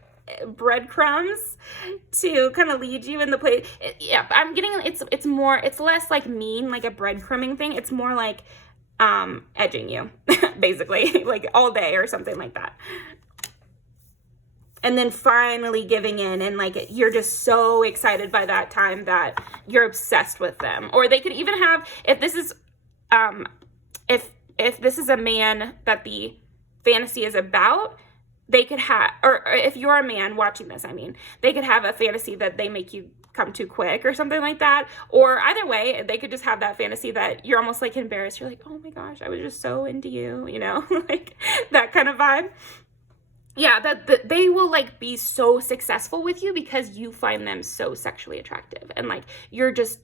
breadcrumbs to kind of lead you in the place. Yeah, I'm getting, it's less like mean, like a breadcrumbing thing. It's more like edging you, basically, like all day or something like that. And then finally giving in, and like you're just so excited by that time that you're obsessed with them. Or they could even have, if this is if this is a man that the fantasy is about, they could have, or if you're a man watching this, I mean, they could have a fantasy that they make you come too quick or something like that. Or either way, they could just have that fantasy that you're almost like embarrassed. You're like, oh my gosh, I was just so into you, you know, like that kind of vibe. yeah, that they will like be so successful with you because you find them so sexually attractive, and like they're just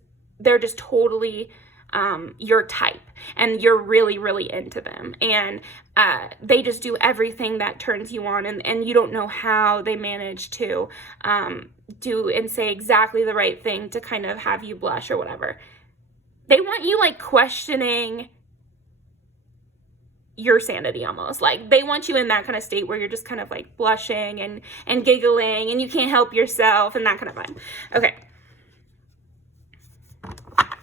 totally your type, and you're really, really into them, and they just do everything that turns you on, and you don't know how they manage to do and say exactly the right thing to kind of have you blush or whatever. They want you like questioning your sanity almost. Like they want you in that kind of state where you're just kind of like blushing and giggling and you can't help yourself and that kind of vibe. Okay.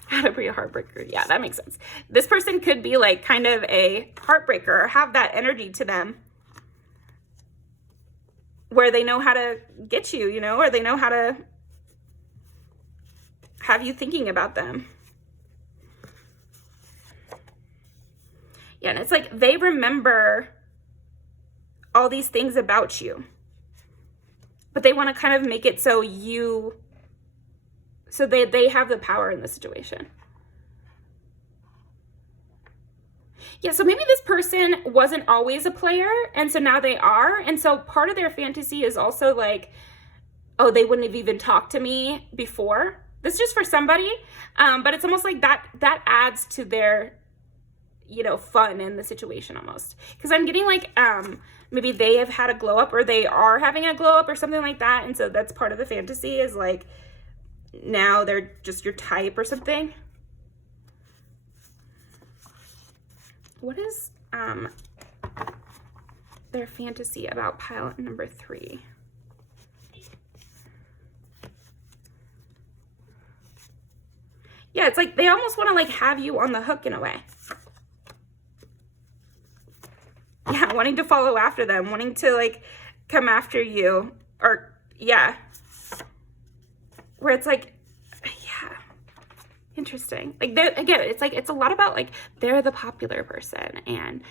How to be a heartbreaker. Yeah, that makes sense. This person could be like kind of a heartbreaker or have that energy to them where they know how to get you, you know, or they know how to have you thinking about them. Yeah, and it's like they remember all these things about you, but they want to kind of make it so they have the power in the situation. Yeah, so maybe this person wasn't always a player, and so now they are, and so part of their fantasy is also like, oh, they wouldn't have even talked to me before. This is just for somebody, but it's almost like that adds to their, you know, fun in the situation almost. Because I'm getting like, maybe they have had a glow up or they are having a glow up or something like that. And so that's part of the fantasy is like, now they're just your type or something. What is their fantasy about pilot number 3? Yeah, it's like they almost want to like have you on the hook in a way. Yeah, wanting to follow after them, wanting to like come after you, or yeah. Where it's like, yeah, interesting. Like again, it's like it's a lot about like they're the popular person, and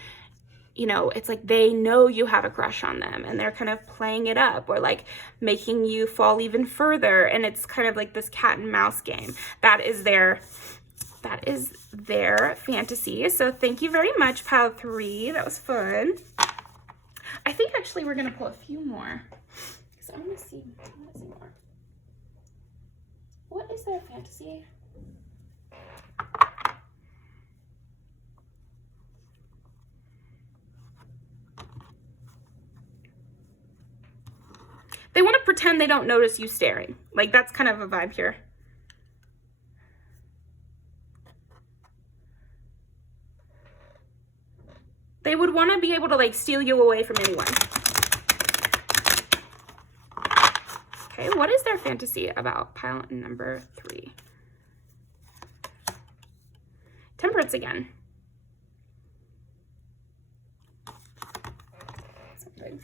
you know, it's like they know you have a crush on them and they're kind of playing it up or like making you fall even further, and it's kind of like this cat and mouse game. That is their fantasy. So thank you very much, pile 3. That was fun. I think actually we're gonna pull a few more because I want to see more. What is their fantasy? They want to pretend they don't notice you staring. Like that's kind of a vibe here. They would want to be able to like steal you away from anyone. Okay, what is their fantasy about pile number 3? Temperance again. Something.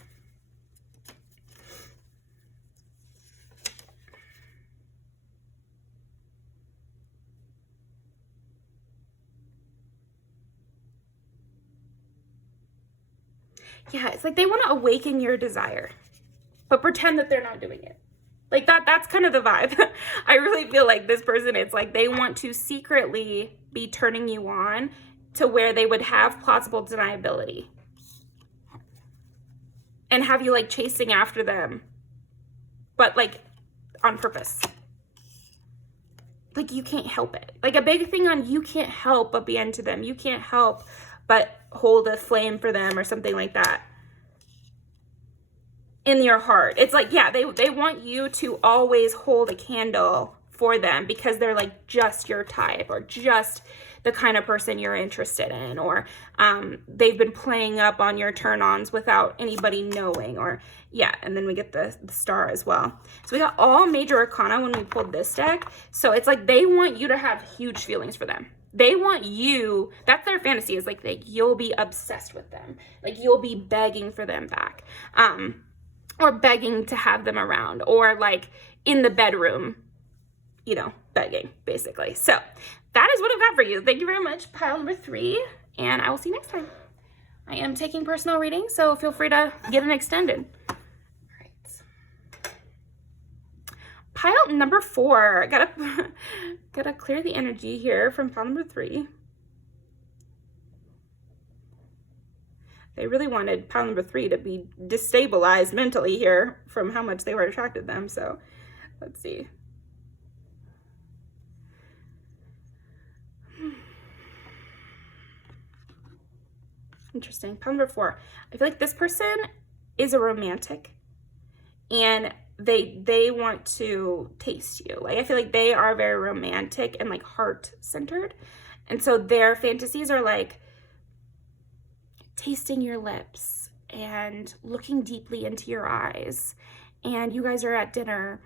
Yeah, it's like they want to awaken your desire, but pretend that they're not doing it. Like that's kind of the vibe. I really feel like this person, it's like they want to secretly be turning you on to where they would have plausible deniability and have you like chasing after them, but like on purpose. Like you can't help it. Like a big thing on you can't help but be into them. You can't help but hold a flame for them or something like that in your heart. It's like, yeah, they want you to always hold a candle for them because they're like just your type or just the kind of person you're interested in, or they've been playing up on your turn-ons without anybody knowing, or yeah. And then we get the star as well. So we got all major arcana when we pulled this deck. So it's like they want you to have huge feelings for them. They want you, that's their fantasy, is like you'll be obsessed with them. Like you'll be begging for them back. Or begging to have them around, or like in the bedroom, you know, begging basically. So that is what I've got for you. Thank you very much, pile number 3, and I will see you next time. I am taking personal readings, so feel free to get an extended. All right. Pile number 4, gotta clear the energy here from pile number 3. They really wanted pile number 3 to be destabilized mentally here from how much they were attracted to them. So let's see. Interesting. Pile number 4. I feel like this person is a romantic, and they want to taste you. Like, I feel like they are very romantic and like heart-centered. And so their fantasies are like tasting your lips and looking deeply into your eyes. And you guys are at dinner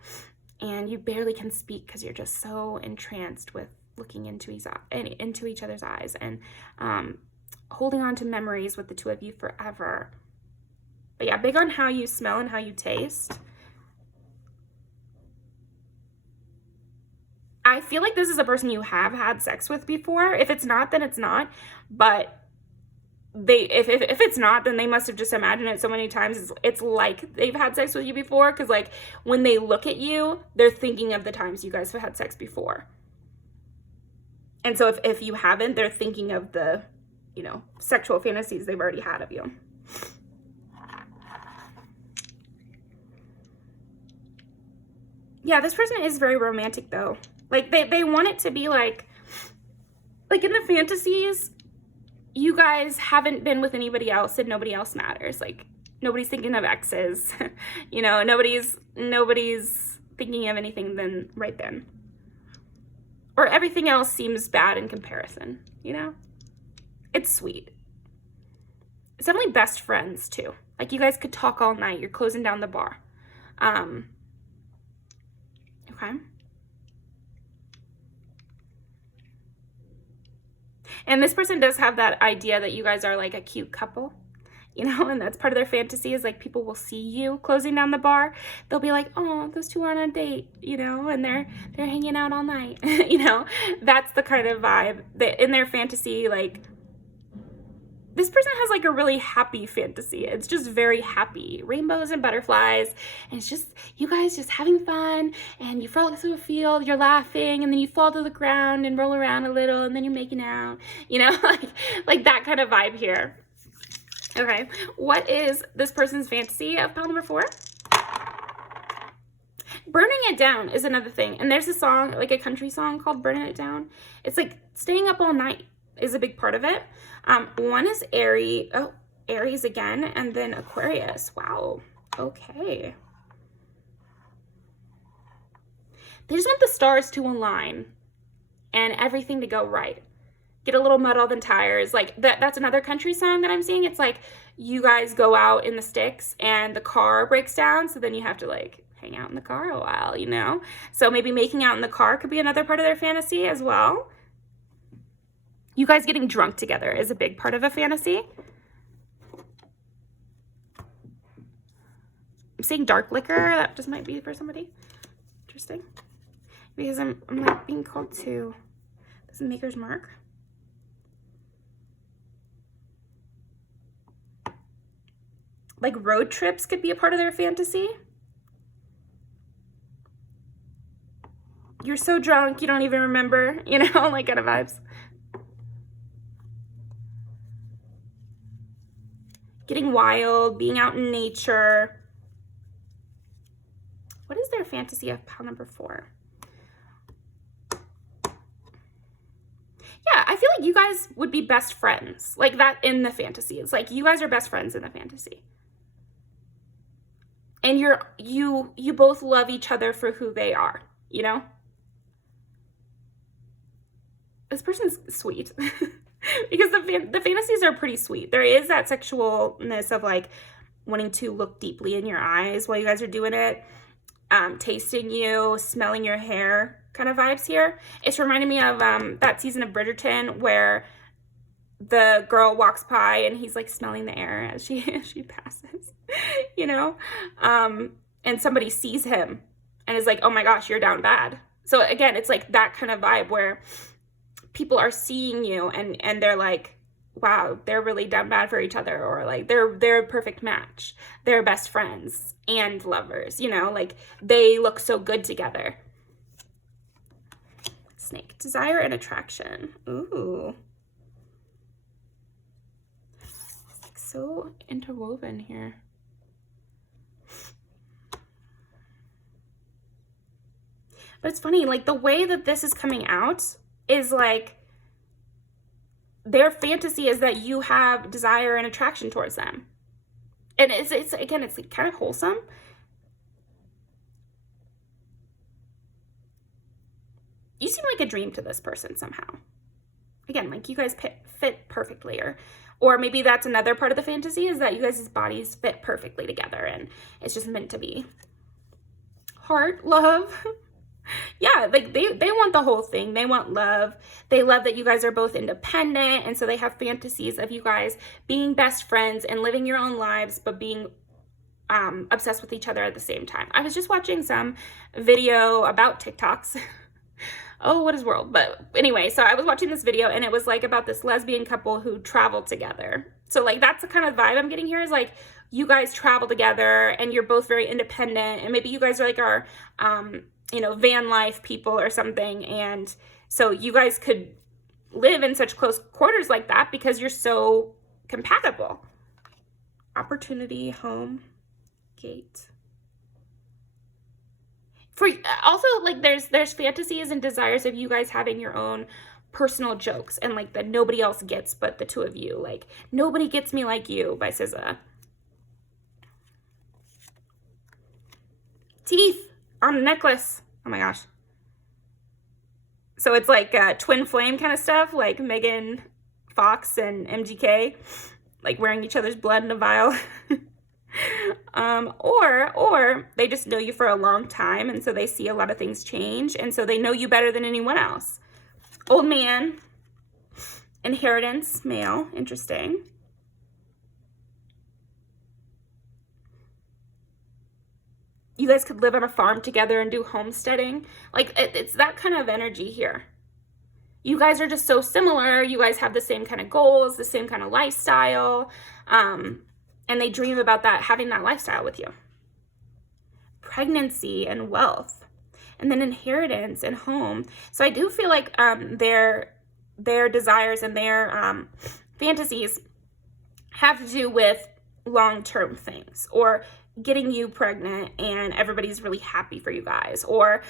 and you barely can speak because you're just so entranced with looking into each other's eyes, and holding on to memories with the two of you forever. But yeah, big on how you smell and how you taste. I feel like this is a person you have had sex with before. If it's not, then it's not. But if it's not, then they must have just imagined it so many times. It's like they've had sex with you before, because like when they look at you, they're thinking of the times you guys have had sex before. And so if you haven't, they're thinking of the, you know, sexual fantasies they've already had of you. Yeah, this person is very romantic though. Like they want it to be like in the fantasies, you guys haven't been with anybody else and nobody else matters. Like nobody's thinking of exes, you know, nobody's thinking of anything then right then. Or everything else seems bad in comparison, you know? It's sweet. It's definitely best friends too. Like you guys could talk all night. You're closing down the bar. Okay. And this person does have that idea that you guys are like a cute couple, you know, and that's part of their fantasy is like people will see you closing down the bar. They'll be like, oh, those two are on a date, you know, and they're hanging out all night, you know. That's the kind of vibe that in their fantasy, like, this person has like a really happy fantasy. It's just very happy. Rainbows and butterflies. And it's just you guys just having fun. And you fall through a field, you're laughing, and then you fall to the ground and roll around a little, and then you're making out. You know, like that kind of vibe here. Okay. What is this person's fantasy of pile number 4? Burning it down is another thing. And there's a song, like a country song called Burning It Down. It's like staying up all night is a big part of it. One is Aries again, and then Aquarius. Wow. Okay. They just want the stars to align and everything to go right. Get a little muddled in tires. Like that's another country song that I'm seeing. It's like you guys go out in the sticks and the car breaks down, so then you have to like hang out in the car a while, you know? So maybe making out in the car could be another part of their fantasy as well. You guys getting drunk together is a big part of a fantasy. I'm saying dark liquor. That just might be for somebody. Interesting. Because I'm like being called to this Maker's Mark. Like road trips could be a part of their fantasy. You're so drunk, you don't even remember, you know, like kind of vibes. Getting wild, being out in nature. What is their fantasy of pile number 4? Yeah, I feel like you guys would be best friends. Like that in the fantasy. It's like you guys are best friends in the fantasy. And you both love each other for who they are, you know? This person's sweet. Because the fantasies are pretty sweet. There is that sexualness of like wanting to look deeply in your eyes while you guys are doing it, tasting you, smelling your hair kind of vibes here. It's reminding me of that season of Bridgerton where the girl walks by and he's like smelling the air as she passes, you know, and somebody sees him and is like, oh my gosh, you're down bad. So again, it's like that kind of vibe where people are seeing you and they're like, wow, they're really down bad for each other, or like they're a perfect match. They're best friends and lovers, you know, like they look so good together. Snake, desire and attraction. Ooh. so interwoven here. But it's funny, like the way that this is coming out is like their fantasy is that you have desire and attraction towards them. And it's again, it's kind of wholesome. You seem like a dream to this person somehow. Again, like you guys fit perfectly, or maybe that's another part of the fantasy, is that you guys' bodies fit perfectly together and it's just meant to be. Heart, love. Yeah, like they want the whole thing. They want love. They love that you guys are both independent, and so they have fantasies of you guys being best friends and living your own lives, but being obsessed with each other at the same time. I was just watching some video about TikToks. Oh, what is world? But anyway, so I was watching this video and it was like about this lesbian couple who traveled together. So like that's the kind of vibe I'm getting here, is like you guys travel together and you're both very independent, and maybe you guys are like our you know, van life people or something, and so you guys could live in such close quarters like that because you're so compatible. Opportunity, home, gate. For also, like there's fantasies and desires of you guys having your own personal jokes, and like that nobody else gets but the two of you. Like nobody gets me like you by SZA. Teeth on a necklace. Oh my gosh. So it's like twin flame kind of stuff, like Megan Fox and MGK, like wearing each other's blood in a vial. Or they just know you for a long time, and so they see a lot of things change, and so they know you better than anyone else. Old man, inheritance, male, interesting. You guys could live on a farm together and do homesteading. Like it's that kind of energy here. You guys are just so similar. You guys have the same kind of goals, the same kind of lifestyle. And they dream about that, having that lifestyle with you. Pregnancy and wealth. And then inheritance and home. So I do feel like their desires and their fantasies have to do with long-term things, or getting you pregnant and everybody's really happy for you guys, or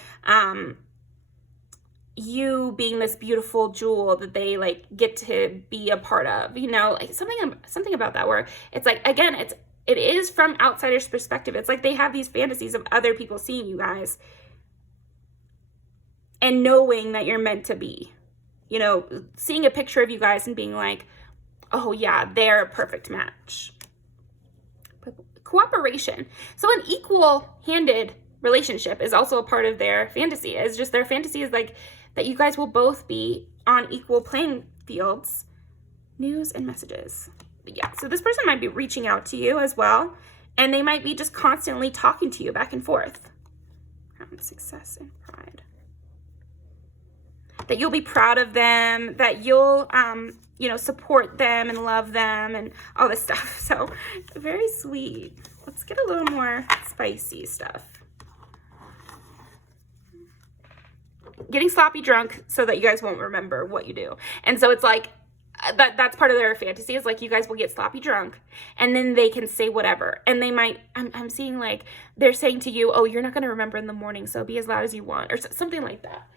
you being this beautiful jewel that they like get to be a part of, you know, like something about that, where it's like, again, it is from outsiders' perspective. It's like they have these fantasies of other people seeing you guys and knowing that you're meant to be, you know, seeing a picture of you guys and being like, oh yeah, they're a perfect match. Cooperation. So an equal-handed relationship is also a part of their fantasy. It's just their fantasy is like that you guys will both be on equal playing fields. News and messages. But yeah, so this person might be reaching out to you as well, and they might be just constantly talking to you back and forth. Success and pride. That you'll be proud of them, that you'll you know, support them and love them and all this stuff. So very sweet. Let's get a little more spicy stuff. Getting sloppy drunk so that you guys won't remember what you do. And so it's like, that's part of their fantasy, is like you guys will get sloppy drunk and then they can say whatever. And they might, I'm seeing like, they're saying to you, oh, you're not going to remember in the morning, so be as loud as you want, or something like that.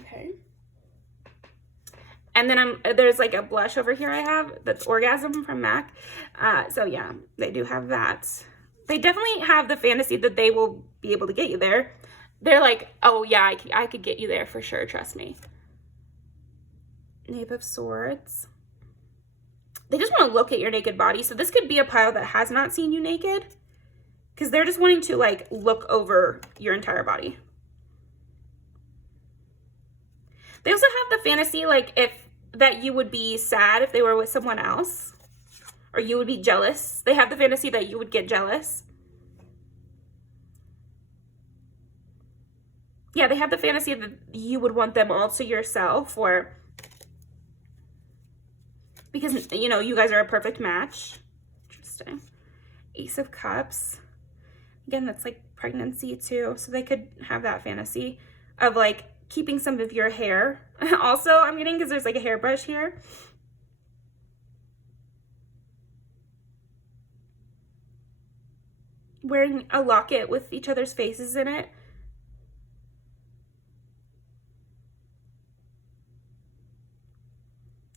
Okay. And then there's like a blush over here I have that's Orgasm from MAC. So yeah, they do have that. They definitely have the fantasy that they will be able to get you there. They're like, oh yeah, I could get you there for sure, trust me. Knave of Swords. They just want to look at your naked body. So this could be a pile that has not seen you naked, because they're just wanting to like look over your entire body. They also have the fantasy like that you would be sad if they were with someone else, or you would be jealous. They have the fantasy that you would get jealous. Yeah, they have the fantasy that you would want them all to yourself, or because, you know, you guys are a perfect match. Interesting. Ace of Cups. Again, that's like pregnancy too. So they could have that fantasy of like keeping some of your hair. Also, I'm getting, because there's like a hairbrush here. wearing a locket with each other's faces in it.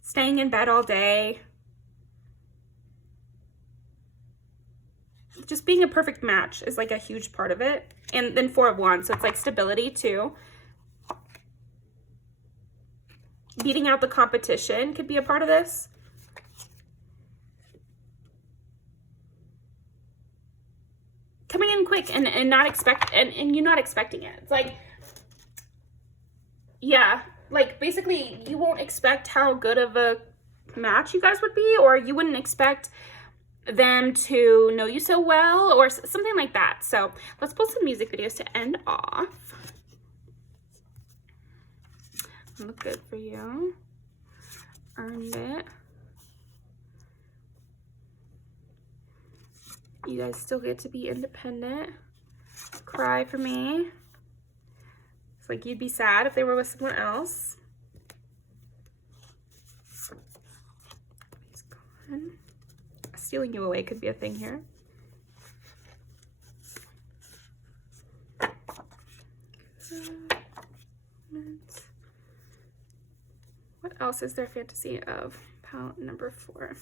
Staying in bed all day. Just being a perfect match is like a huge part of it. And then Four of Wands, so it's like stability too. Beating out the competition could be a part of this. Coming in quick and not expect and you're not expecting it. It's like, yeah, like basically you won't expect how good of a match you guys would be, or you wouldn't expect them to know you so well, or something like that. So let's pull some music videos to end off. Look good for you. Earned it. You guys still get to be independent. Cry for me. It's like you'd be sad if they were with someone else. He's gone. Stealing you away could be a thing here. What else is their fantasy of? Palette number 4.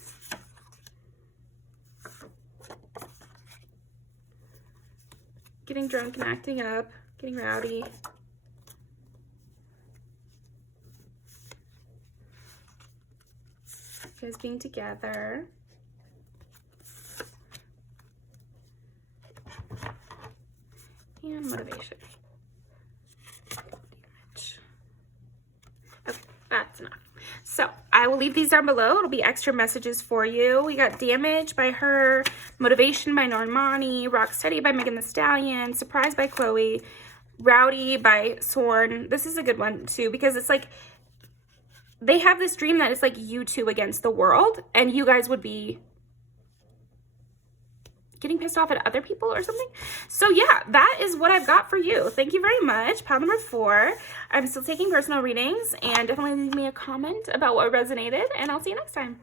Getting drunk and acting up, getting rowdy. You guys being together. And motivation. Damage. Okay, that's enough. So I will leave these down below. It'll be extra messages for you. We got Damage by her, Motivation by Normani, Rock Steady by Megan Thee Stallion, Surprise by Chloe, Rowdy by Sorn. This is a good one too, because it's like they have this dream that it's like you two against the world, and you guys would be getting pissed off at other people or something. So yeah, that is what I've got for you. Thank you very much. Pile number 4. I'm still taking personal readings, and definitely leave me a comment about what resonated, and I'll see you next time.